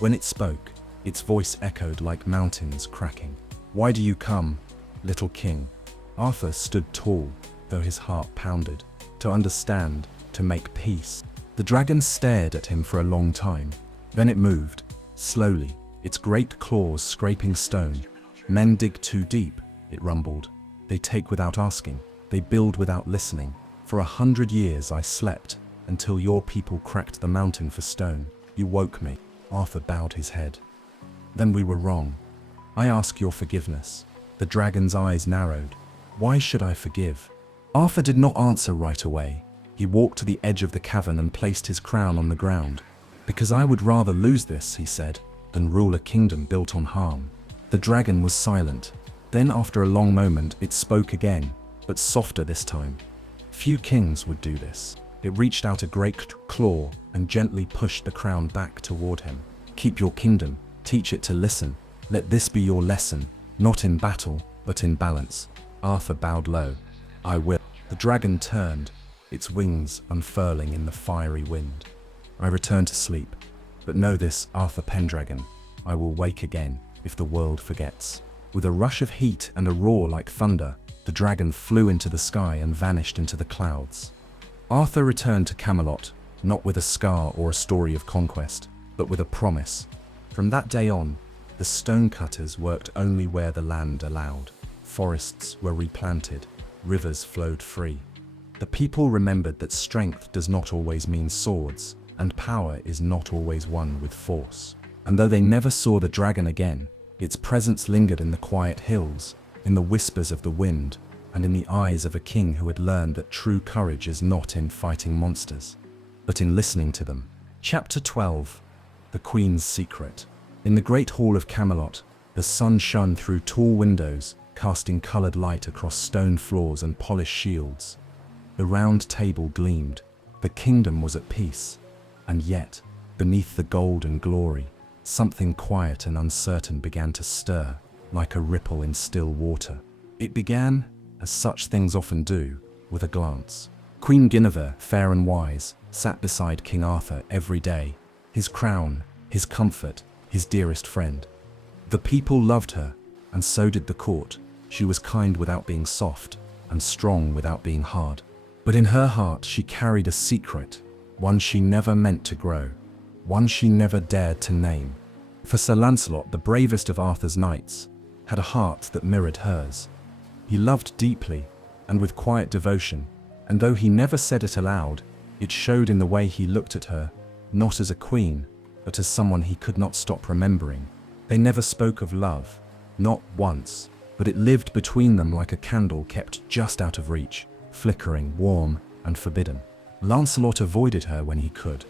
When it spoke, its voice echoed like mountains cracking. "Why do you come, little king?" Arthur stood tall, though his heart pounded. To understand, to make peace. The dragon stared at him for a long time. Then it moved, slowly, its great claws scraping stone. "Men dig too deep," it rumbled. "They take without asking. They build without listening. For 100 years I slept, until your people cracked the mountain for stone. You woke me." Arthur bowed his head. "Then we were wrong. I ask your forgiveness." The dragon's eyes narrowed. "Why should I forgive?" Arthur did not answer right away. He walked to the edge of the cavern and placed his crown on the ground. "Because I would rather lose this," he said, "than rule a kingdom built on harm." The dragon was silent. Then after a long moment it spoke again, but softer this time. Few kings would do this. It reached out a great claw and gently pushed the crown back toward him. "Keep your kingdom, teach it to listen. Let this be your lesson, not in battle, but in balance." Arthur bowed low. "I will." The dragon turned, its wings unfurling in the fiery wind. "I return to sleep. But know this, Arthur Pendragon, I will wake again, if the world forgets." With a rush of heat and a roar like thunder, the dragon flew into the sky and vanished into the clouds. Arthur returned to Camelot, not with a scar or a story of conquest, but with a promise. From that day on, the stonecutters worked only where the land allowed. Forests were replanted, rivers flowed free. The people remembered that strength does not always mean swords, and power is not always won with force. And though they never saw the dragon again, its presence lingered in the quiet hills, in the whispers of the wind, and in the eyes of a king who had learned that true courage is not in fighting monsters, but in listening to them. Chapter 12. The Queen's Secret. In the great hall of Camelot, the sun shone through tall windows, casting colored light across stone floors and polished shields. The round table gleamed. The kingdom was at peace. And yet, beneath the gold and glory, something quiet and uncertain began to stir, like a ripple in still water. It began, as such things often do, with a glance. Queen Guinevere, fair and wise, sat beside King Arthur every day, his crown, his comfort, his dearest friend. The people loved her, and so did the court. She was kind without being soft, and strong without being hard. But in her heart she carried a secret, one she never meant to grow, one she never dared to name. For Sir Lancelot, the bravest of Arthur's knights, had a heart that mirrored hers. He loved deeply, and with quiet devotion, and though he never said it aloud, it showed in the way he looked at her, not as a queen, but as someone he could not stop remembering. They never spoke of love, not once, but it lived between them like a candle kept just out of reach, flickering, warm, and forbidden. Lancelot avoided her when he could.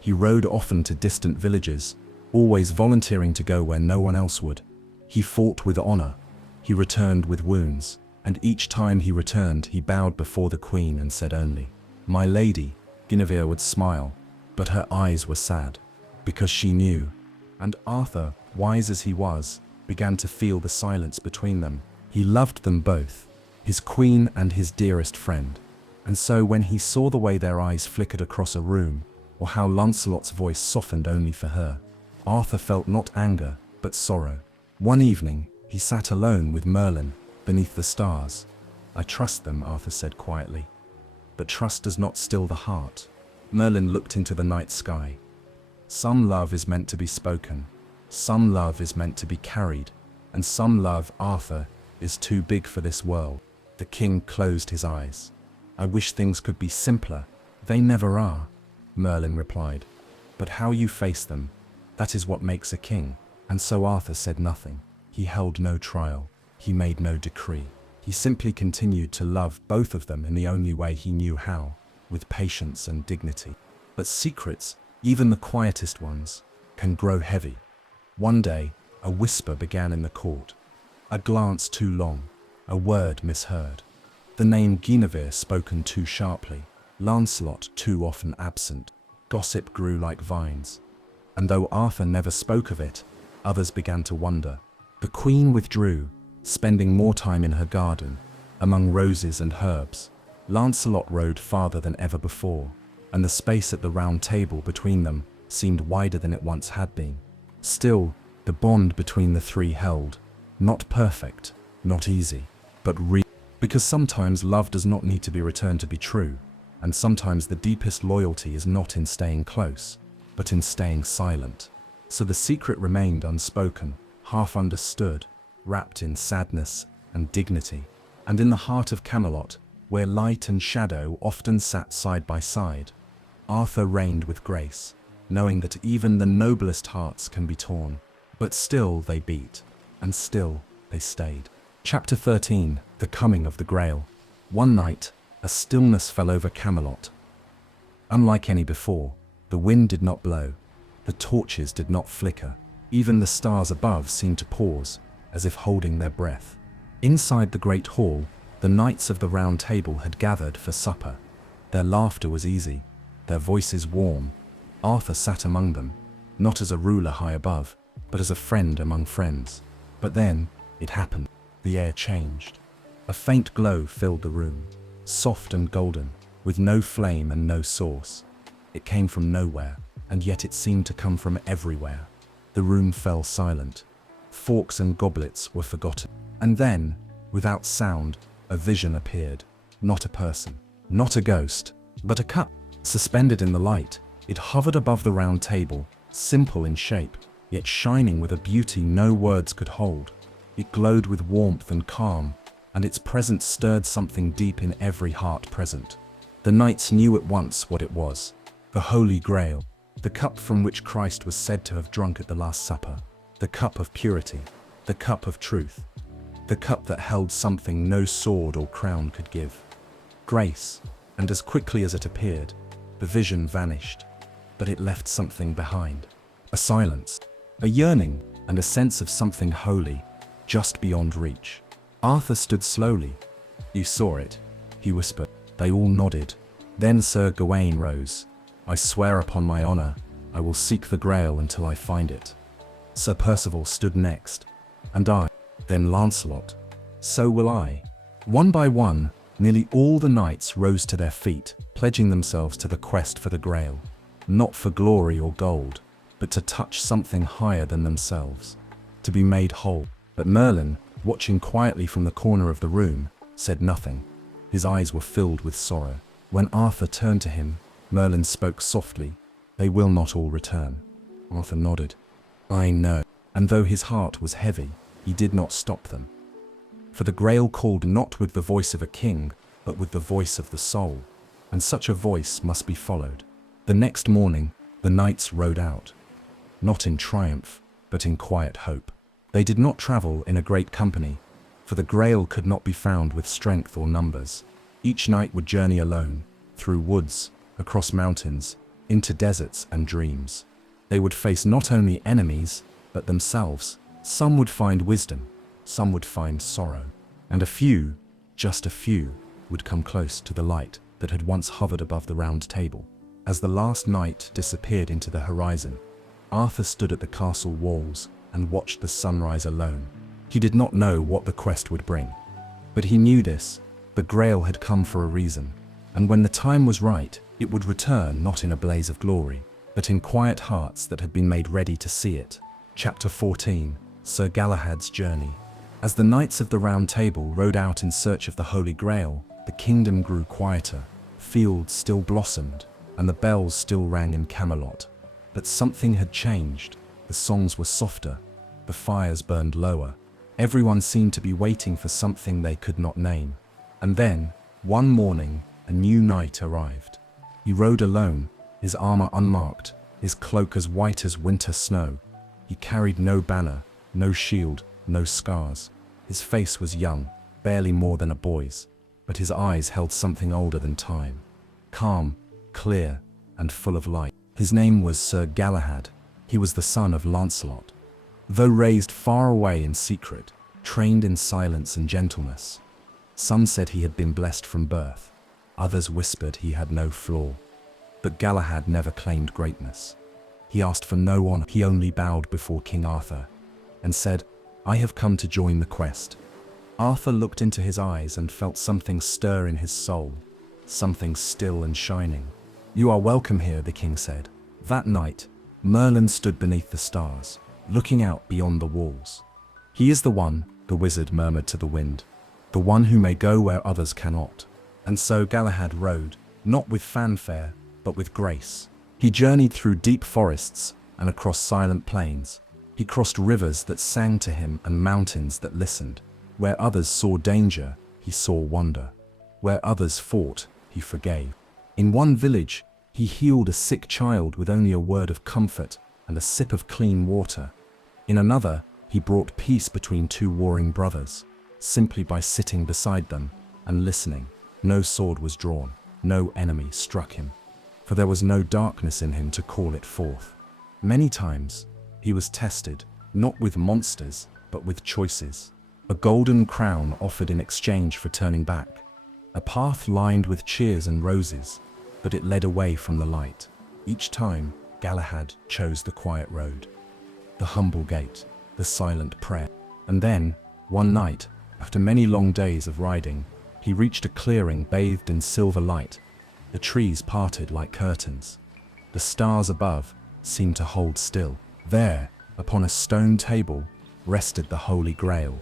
He rode often to distant villages, always volunteering to go where no one else would. He fought with honor. He returned with wounds, and each time he returned, he bowed before the queen and said only, "My lady." Guinevere would smile, but her eyes were sad, because she knew. And Arthur, wise as he was, began to feel the silence between them. He loved them both, his queen and his dearest friend. And so when he saw the way their eyes flickered across a room, or how Lancelot's voice softened only for her, Arthur felt not anger, but sorrow. One evening, he sat alone with Merlin, beneath the stars. "I trust them," Arthur said quietly. "But trust does not still the heart." Merlin looked into the night sky. "Some love is meant to be spoken, some love is meant to be carried, and some love, Arthur, is too big for this world." The king closed his eyes. "I wish things could be simpler." "They never are," Merlin replied. "But how you face them, that is what makes a king." And so Arthur said nothing. He held no trial. He made no decree. He simply continued to love both of them in the only way he knew how, with patience and dignity. But secrets, even the quietest ones, can grow heavy. One day, a whisper began in the court. A glance too long, a word misheard. The name Guinevere spoken too sharply, Lancelot too often absent. Gossip grew like vines. And though Arthur never spoke of it, others began to wonder. The queen withdrew, spending more time in her garden, among roses and herbs. Lancelot rode farther than ever before, and the space at the round table between them seemed wider than it once had been. Still, the bond between the three held, not perfect, not easy, but real. Because sometimes love does not need to be returned to be true, and sometimes the deepest loyalty is not in staying close, but in staying silent. So the secret remained unspoken, half understood, wrapped in sadness and dignity. And in the heart of Camelot, where light and shadow often sat side by side, Arthur reigned with grace, knowing that even the noblest hearts can be torn. But still they beat, and still they stayed. Chapter 13. The Coming of the Grail. One night, a stillness fell over Camelot. Unlike any before, the wind did not blow, the torches did not flicker, even the stars above seemed to pause, as if holding their breath. Inside the great hall, the knights of the Round Table had gathered for supper. Their laughter was easy, their voices warm. Arthur sat among them, not as a ruler high above, but as a friend among friends. But then, it happened. The air changed. A faint glow filled the room, soft and golden, with no flame and no source. It came from nowhere, and yet it seemed to come from everywhere. The room fell silent. Forks and goblets were forgotten. And then, without sound, a vision appeared. Not a person, not a ghost, but a cup. Suspended in the light, it hovered above the Round Table, simple in shape, yet shining with a beauty no words could hold. It glowed with warmth and calm, and its presence stirred something deep in every heart present. The knights knew at once what it was. The Holy Grail, the cup from which Christ was said to have drunk at the Last Supper, the cup of purity, the cup of truth. the cup that held something no sword or crown could give. Grace, and as quickly as it appeared, the vision vanished, but it left something behind. A silence, a yearning, and a sense of something holy, just beyond reach. Arthur stood slowly. "You saw it," he whispered. They all nodded. Then Sir Gawain rose. "I swear upon my honor, I will seek the Grail until I find it." Sir Percival stood next. "And I." Then Lancelot. "So will I." One by one, nearly all the knights rose to their feet, pledging themselves to the quest for the Grail. Not for glory or gold, but to touch something higher than themselves, to be made whole. But Merlin, watching quietly from the corner of the room, said nothing. His eyes were filled with sorrow. When Arthur turned to him, Merlin spoke softly. "They will not all return." Arthur nodded. "I know." And though his heart was heavy, he did not stop them. For the Grail called not with the voice of a king, but with the voice of the soul, and such a voice must be followed. The next morning, the knights rode out. Not in triumph, but in quiet hope. They did not travel in a great company, for the Grail could not be found with strength or numbers. Each knight would journey alone, through woods, across mountains, into deserts and dreams. They would face not only enemies, but themselves. Some would find wisdom, some would find sorrow, and a few, just a few, would come close to the light that had once hovered above the round table. As the last knight disappeared into the horizon, Arthur stood at the castle walls and watched the sunrise alone. He did not know what the quest would bring, but he knew this: the Grail had come for a reason, and when the time was right, it would return not in a blaze of glory, but in quiet hearts that had been made ready to see it. Chapter 14: Sir Galahad's Journey. As the knights of the Round Table rode out in search of the Holy Grail, the kingdom grew quieter, fields still blossomed, and the bells still rang in Camelot. But something had changed. The songs were softer, the fires burned lower. Everyone seemed to be waiting for something they could not name. And then, one morning, a new knight arrived. He rode alone, his armor unmarked, his cloak as white as winter snow. He carried no banner, no shield, no scars. His face was young, barely more than a boy's, but his eyes held something older than time. Calm, clear, and full of light. His name was Sir Galahad. He was the son of Lancelot. Though raised far away in secret, trained in silence and gentleness. Some said he had been blessed from birth. Others whispered he had no flaw. But Galahad never claimed greatness. He asked for no honor. He only bowed before King Arthur and said, "I have come to join the quest." Arthur looked into his eyes and felt something stir in his soul, something still and shining. "You are welcome here," the king said. That night, Merlin stood beneath the stars, looking out beyond the walls. "He is the one," the wizard murmured to the wind, "the one who may go where others cannot." And so Galahad rode, not with fanfare, but with grace. He journeyed through deep forests and across silent plains. He crossed rivers that sang to him and mountains that listened. Where others saw danger, he saw wonder. Where others fought, he forgave. In one village, he healed a sick child with only a word of comfort and a sip of clean water. In another, he brought peace between two warring brothers, simply by sitting beside them and listening. No sword was drawn, no enemy struck him, for there was no darkness in him to call it forth. Many times, he was tested, not with monsters, but with choices. A golden crown offered in exchange for turning back. A path lined with cheers and roses, but it led away from the light. Each time, Galahad chose the quiet road, the humble gate, the silent prayer. And then, one night, after many long days of riding, he reached a clearing bathed in silver light. The trees parted like curtains. The stars above seemed to hold still. There, upon a stone table, rested the Holy Grail.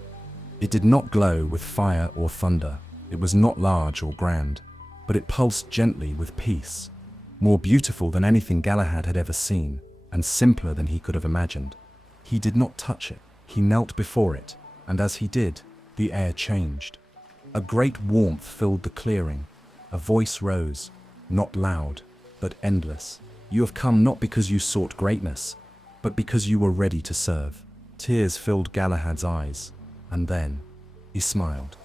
It did not glow with fire or thunder. It was not large or grand, but it pulsed gently with peace, more beautiful than anything Galahad had ever seen, and simpler than he could have imagined. He did not touch it. He knelt before it, and as he did, the air changed. A great warmth filled the clearing. A voice rose, not loud, but endless. "You have come not because you sought greatness, but because you were ready to serve." Tears filled Galahad's eyes, and then, He smiled.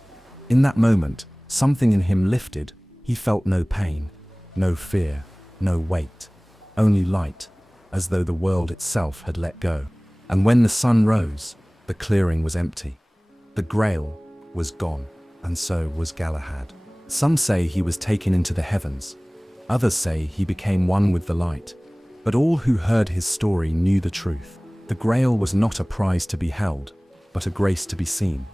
In that moment, something in him lifted. He felt no pain, no fear, no weight, only light, as though the world itself had let go. And when the sun rose, the clearing was empty. The Grail was gone, and so was Galahad. Some say he was taken into the heavens. Others say he became one with the light. But all who heard his story knew the truth. The Grail was not a prize to be held, but a grace to be seen.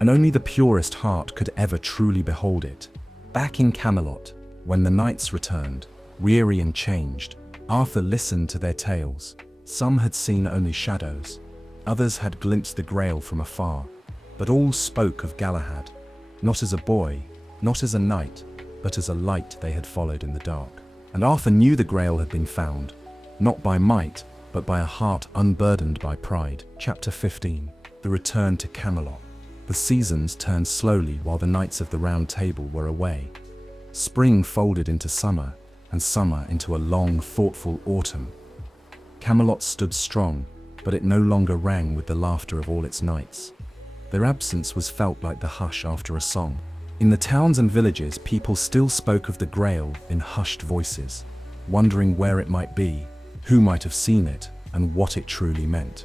And only the purest heart could ever truly behold it. Back in Camelot, when the knights returned, weary and changed, Arthur listened to their tales. Some had seen only shadows. Others had glimpsed the Grail from afar. But all spoke of Galahad, not as a boy, not as a knight, but as a light they had followed in the dark. And Arthur knew the Grail had been found, not by might, but by a heart unburdened by pride. Chapter 15. The Return to Camelot. The seasons turned slowly while the Knights of the Round Table were away. Spring folded into summer, and summer into a long, thoughtful autumn. Camelot stood strong, but it no longer rang with the laughter of all its knights. Their absence was felt like the hush after a song. In the towns and villages, people still spoke of the Grail in hushed voices, wondering where it might be, who might have seen it, and what it truly meant.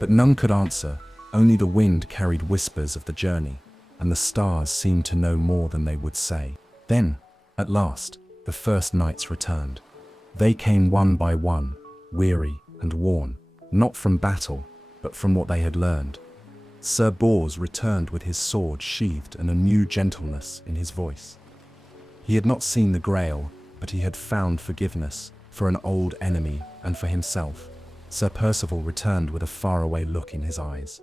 But none could answer. Only the wind carried whispers of the journey, and the stars seemed to know more than they would say. Then, at last, the first knights returned. They came one by one, weary and worn, not from battle, but from what they had learned. Sir Bors returned with his sword sheathed and a new gentleness in his voice. He had not seen the Grail, but he had found forgiveness for an old enemy and for himself. Sir Percival returned with a faraway look in his eyes.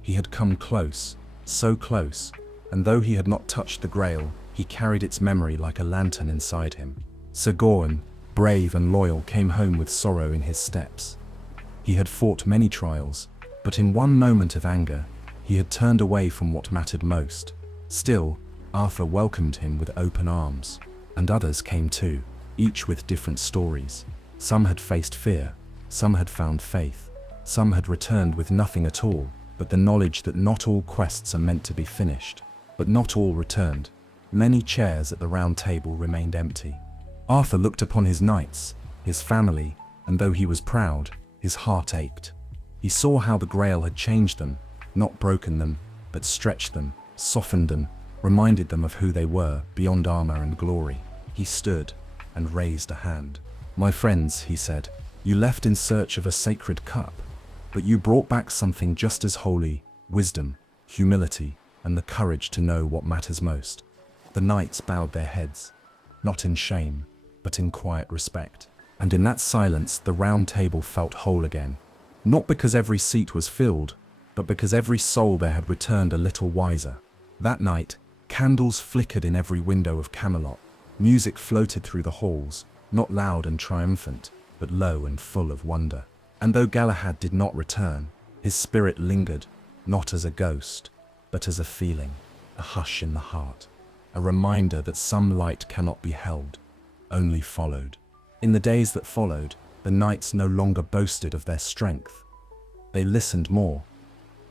He had come close, so close, and though he had not touched the Grail, he carried its memory like a lantern inside him. Sir Gawain, brave and loyal, came home with sorrow in his steps. He had fought many trials, but in one moment of anger, he had turned away from what mattered most. Still, Arthur welcomed him with open arms, and others came too, each with different stories. Some had faced fear, some had found faith, some had returned with nothing at all, but the knowledge that not all quests are meant to be finished. But not all returned. Many chairs at the round table remained empty. Arthur looked upon his knights, his family, and though he was proud, his heart ached. He saw how the Grail had changed them, not broken them, but stretched them, softened them, reminded them of who they were beyond armor and glory. He stood and raised a hand. "My friends," he said, "you left in search of a sacred cup, but you brought back something just as holy: wisdom, humility, and the courage to know what matters most." The knights bowed their heads, not in shame, but in quiet respect. And in that silence, the round table felt whole again. Not because every seat was filled, but because every soul there had returned a little wiser. That night, candles flickered in every window of Camelot. Music floated through the halls, not loud and triumphant, but low and full of wonder. And though Galahad did not return, his spirit lingered, not as a ghost, but as a feeling, a hush in the heart, a reminder that some light cannot be held, only followed. In the days that followed, the knights no longer boasted of their strength. They listened more.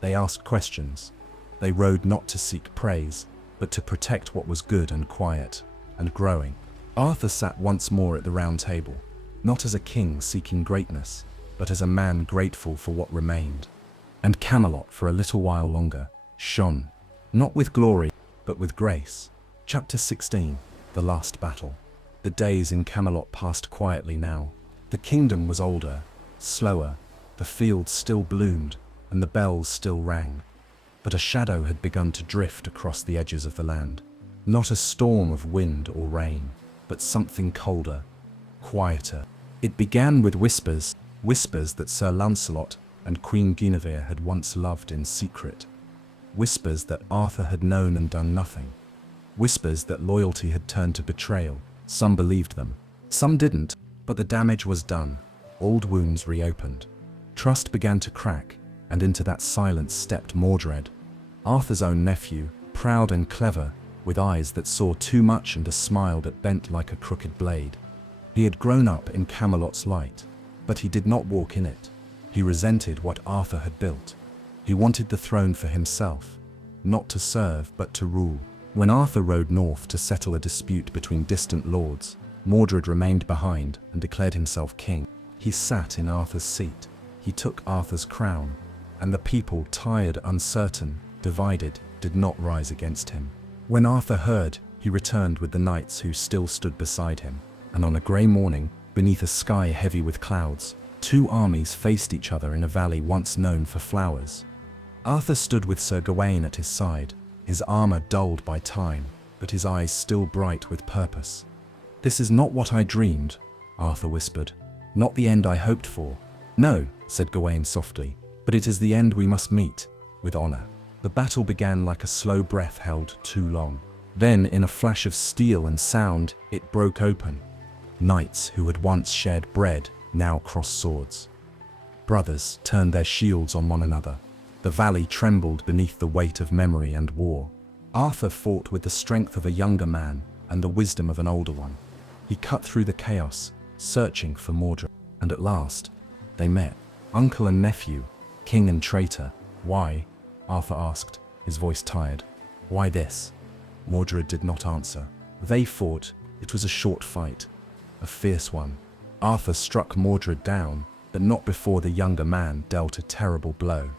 They asked questions. They rode not to seek praise, but to protect what was good and quiet and growing. Arthur sat once more at the round table, not as a king seeking greatness, but as a man grateful for what remained. And Camelot, for a little while longer, shone, not with glory, but with grace. Chapter 16. The Last Battle. The days in Camelot passed quietly now. The kingdom was older, slower, the fields still bloomed, and the bells still rang. But a shadow had begun to drift across the edges of the land. Not a storm of wind or rain, but something colder, quieter. It began with whispers that Sir Lancelot and Queen Guinevere had once loved in secret. Whispers that Arthur had known and done nothing. Whispers that loyalty had turned to betrayal. Some believed them, some didn't, but the damage was done. Old wounds reopened. Trust began to crack, and into that silence stepped Mordred, Arthur's own nephew, proud and clever, with eyes that saw too much and a smile that bent like a crooked blade. He had grown up in Camelot's light, but he did not walk in it. He resented what Arthur had built. He wanted the throne for himself, not to serve but to rule. When Arthur rode north to settle a dispute between distant lords, Mordred remained behind and declared himself king. He sat in Arthur's seat. He took Arthur's crown, and the people, tired, uncertain, divided, did not rise against him. When Arthur heard, he returned with the knights who still stood beside him, and on a grey morning, beneath a sky heavy with clouds, two armies faced each other in a valley once known for flowers. Arthur stood with Sir Gawain at his side, his armor dulled by time, but his eyes still bright with purpose. "This is not what I dreamed," Arthur whispered. "Not the end I hoped for." "No," said Gawain softly, "but it is the end we must meet, with honor." The battle began like a slow breath held too long. Then, in a flash of steel and sound, it broke open. Knights who had once shared bread now crossed swords. Brothers turned their shields on one another. The valley trembled beneath the weight of memory and war. Arthur fought with the strength of a younger man and the wisdom of an older one. He cut through the chaos, searching for Mordred, and at last, they met. Uncle and nephew, king and traitor. "Why?" Arthur asked, his voice tired. "Why this?" Mordred did not answer. They fought. It was a short fight, a fierce one. Arthur struck Mordred down, but not before the younger man dealt a terrible blow.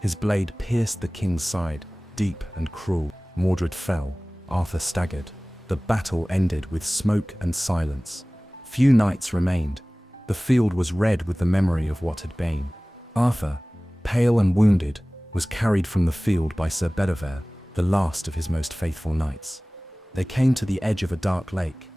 His blade pierced the king's side, deep and cruel. Mordred fell. Arthur staggered. The battle ended with smoke and silence. Few knights remained. The field was red with the memory of what had been. Arthur, pale and wounded, was carried from the field by Sir Bedivere, the last of his most faithful knights. They came to the edge of a dark lake,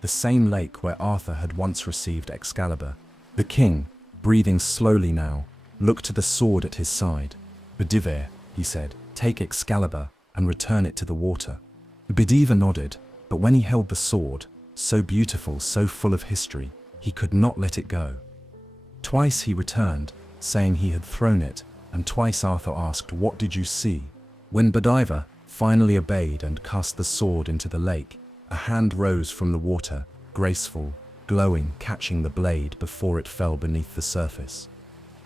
the same lake where Arthur had once received Excalibur. The king, breathing slowly now, looked to the sword at his side. "Bedivere," he said, "take Excalibur and return it to the water." Bedivere nodded, but when he held the sword, so beautiful, so full of history, he could not let it go. Twice he returned, saying he had thrown it, and twice Arthur asked, "What did you see?" When Bedivere finally obeyed and cast the sword into the lake, a hand rose from the water, graceful, glowing, catching the blade before it fell beneath the surface.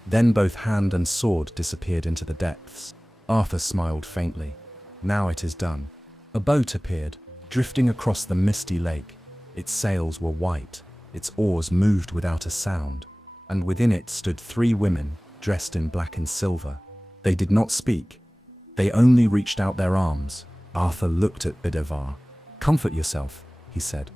Then both hand and sword disappeared into the depths. Arthur smiled faintly. "Now it is done." A boat appeared, drifting across the misty lake. Its sails were white, its oars moved without a sound, and within it stood three women, dressed in black and silver. They did not speak. They only reached out their arms. Arthur looked at Bedivere. "Comfort yourself," he said,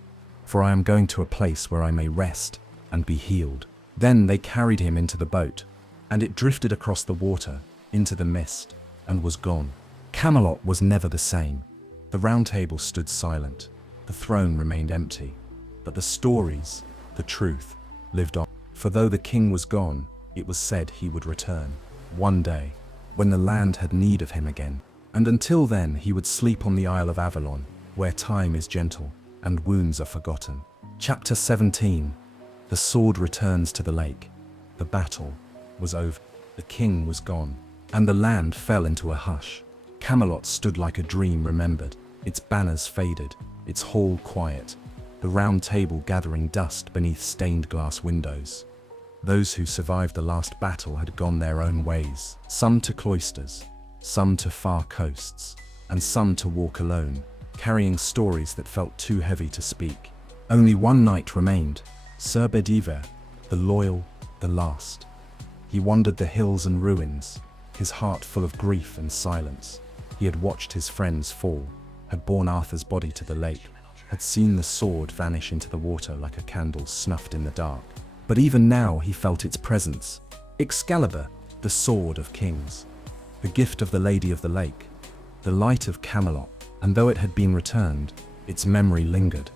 "for I am going to a place where I may rest and be healed." Then they carried him into the boat, and it drifted across the water, into the mist, and was gone. Camelot was never the same. The Round Table stood silent. The throne remained empty. But the stories, the truth, lived on. For though the king was gone, it was said he would return, one day, when the land had need of him again. And until then he would sleep on the Isle of Avalon, where time is gentle and wounds are forgotten. Chapter 17. The sword returns to the lake. The battle was over. The king was gone, and the land fell into a hush. Camelot stood like a dream remembered, its banners faded, its hall quiet, the Round Table gathering dust beneath stained glass windows. Those who survived the last battle had gone their own ways, some to cloisters, some to far coasts, and some to walk alone, carrying stories that felt too heavy to speak. Only one knight remained, Sir Bedivere, the loyal, the last. He wandered the hills and ruins, his heart full of grief and silence. He had watched his friends fall, had borne Arthur's body to the lake, had seen the sword vanish into the water like a candle snuffed in the dark. But even now he felt its presence. Excalibur, the sword of kings, the gift of the Lady of the Lake, the light of Camelot, and though it had been returned, its memory lingered.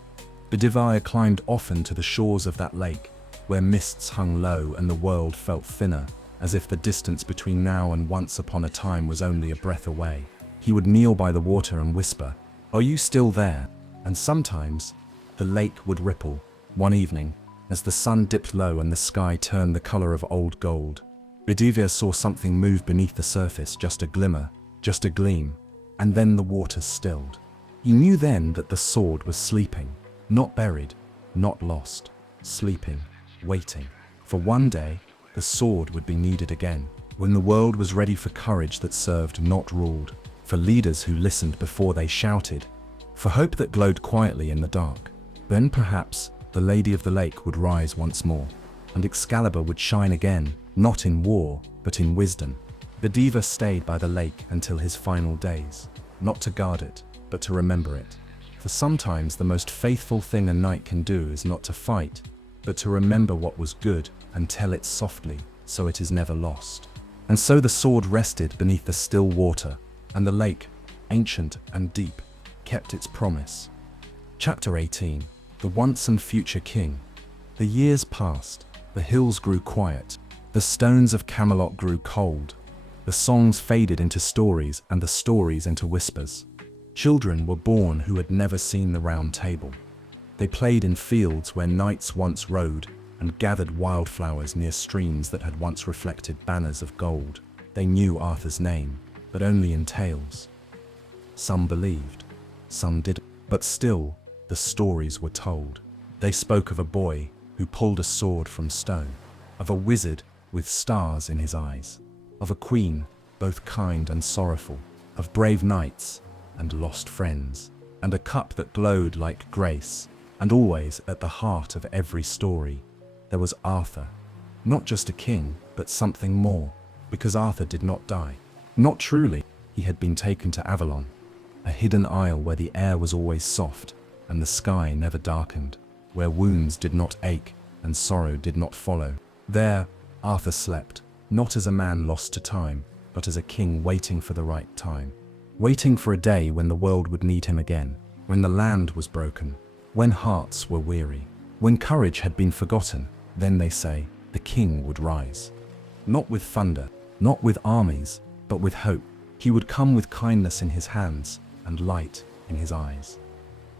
Bedivere climbed often to the shores of that lake, where mists hung low and the world felt thinner, as if the distance between now and once upon a time was only a breath away. He would kneel by the water and whisper, "Are you still there?" And sometimes, the lake would ripple. One evening, as the sun dipped low and the sky turned the color of old gold, Bedivere saw something move beneath the surface, just a glimmer, just a gleam, and then the water stilled. He knew then that the sword was sleeping, not buried, not lost, sleeping, waiting. For one day, the sword would be needed again, when the world was ready for courage that served, not ruled. for leaders who listened before they shouted, for hope that glowed quietly in the dark. Then perhaps the Lady of the Lake would rise once more, and Excalibur would shine again, not in war, but in wisdom. The diva stayed by the lake until his final days, not to guard it, but to remember it. For sometimes the most faithful thing a knight can do is not to fight, but to remember what was good and tell it softly, so it is never lost. And so the sword rested beneath the still water, and the lake, ancient and deep, kept its promise. Chapter 18. The Once and Future King. The years passed, the hills grew quiet, the stones of Camelot grew cold, the songs faded into stories and the stories into whispers. Children were born who had never seen the Round Table. They played in fields where knights once rode and gathered wildflowers near streams that had once reflected banners of gold. They knew Arthur's name, but only in tales. Some believed, some didn't, but still, the stories were told. They spoke of a boy who pulled a sword from stone, of a wizard with stars in his eyes, of a queen, both kind and sorrowful, of brave knights and lost friends, and a cup that glowed like grace. And always at the heart of every story, there was Arthur. Not just a king, but something more, because Arthur did not die. Not truly. He had been taken to Avalon, a hidden isle where the air was always soft and the sky never darkened, where wounds did not ache and sorrow did not follow. There, Arthur slept, not as a man lost to time, but as a king waiting for the right time. Waiting for a day when the world would need him again, when the land was broken, when hearts were weary, when courage had been forgotten. Then they say, the king would rise. Not with thunder, not with armies, but with hope. He would come with kindness in his hands and light in his eyes.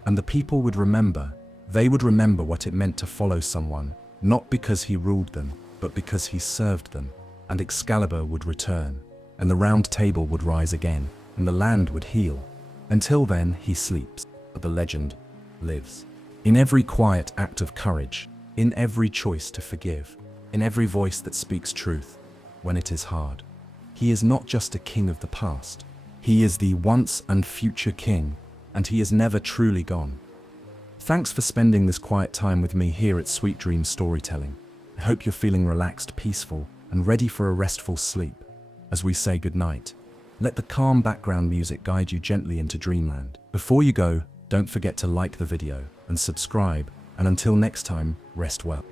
And the people would remember. They would remember what it meant to follow someone, not because he ruled them, but because he served them. And Excalibur would return, and the Round Table would rise again, and the land would heal. Until then, he sleeps, but the legend lives. In every quiet act of courage, in every choice to forgive, in every voice that speaks truth when it is hard. He is not just a king of the past. He is the once and future king, and he is never truly gone. Thanks for spending this quiet time with me here at Sweet Dream Storytelling. I hope you're feeling relaxed, peaceful, and ready for a restful sleep. As we say goodnight, let the calm background music guide you gently into dreamland. Before you go, don't forget to like the video and subscribe, and until next time, rest well.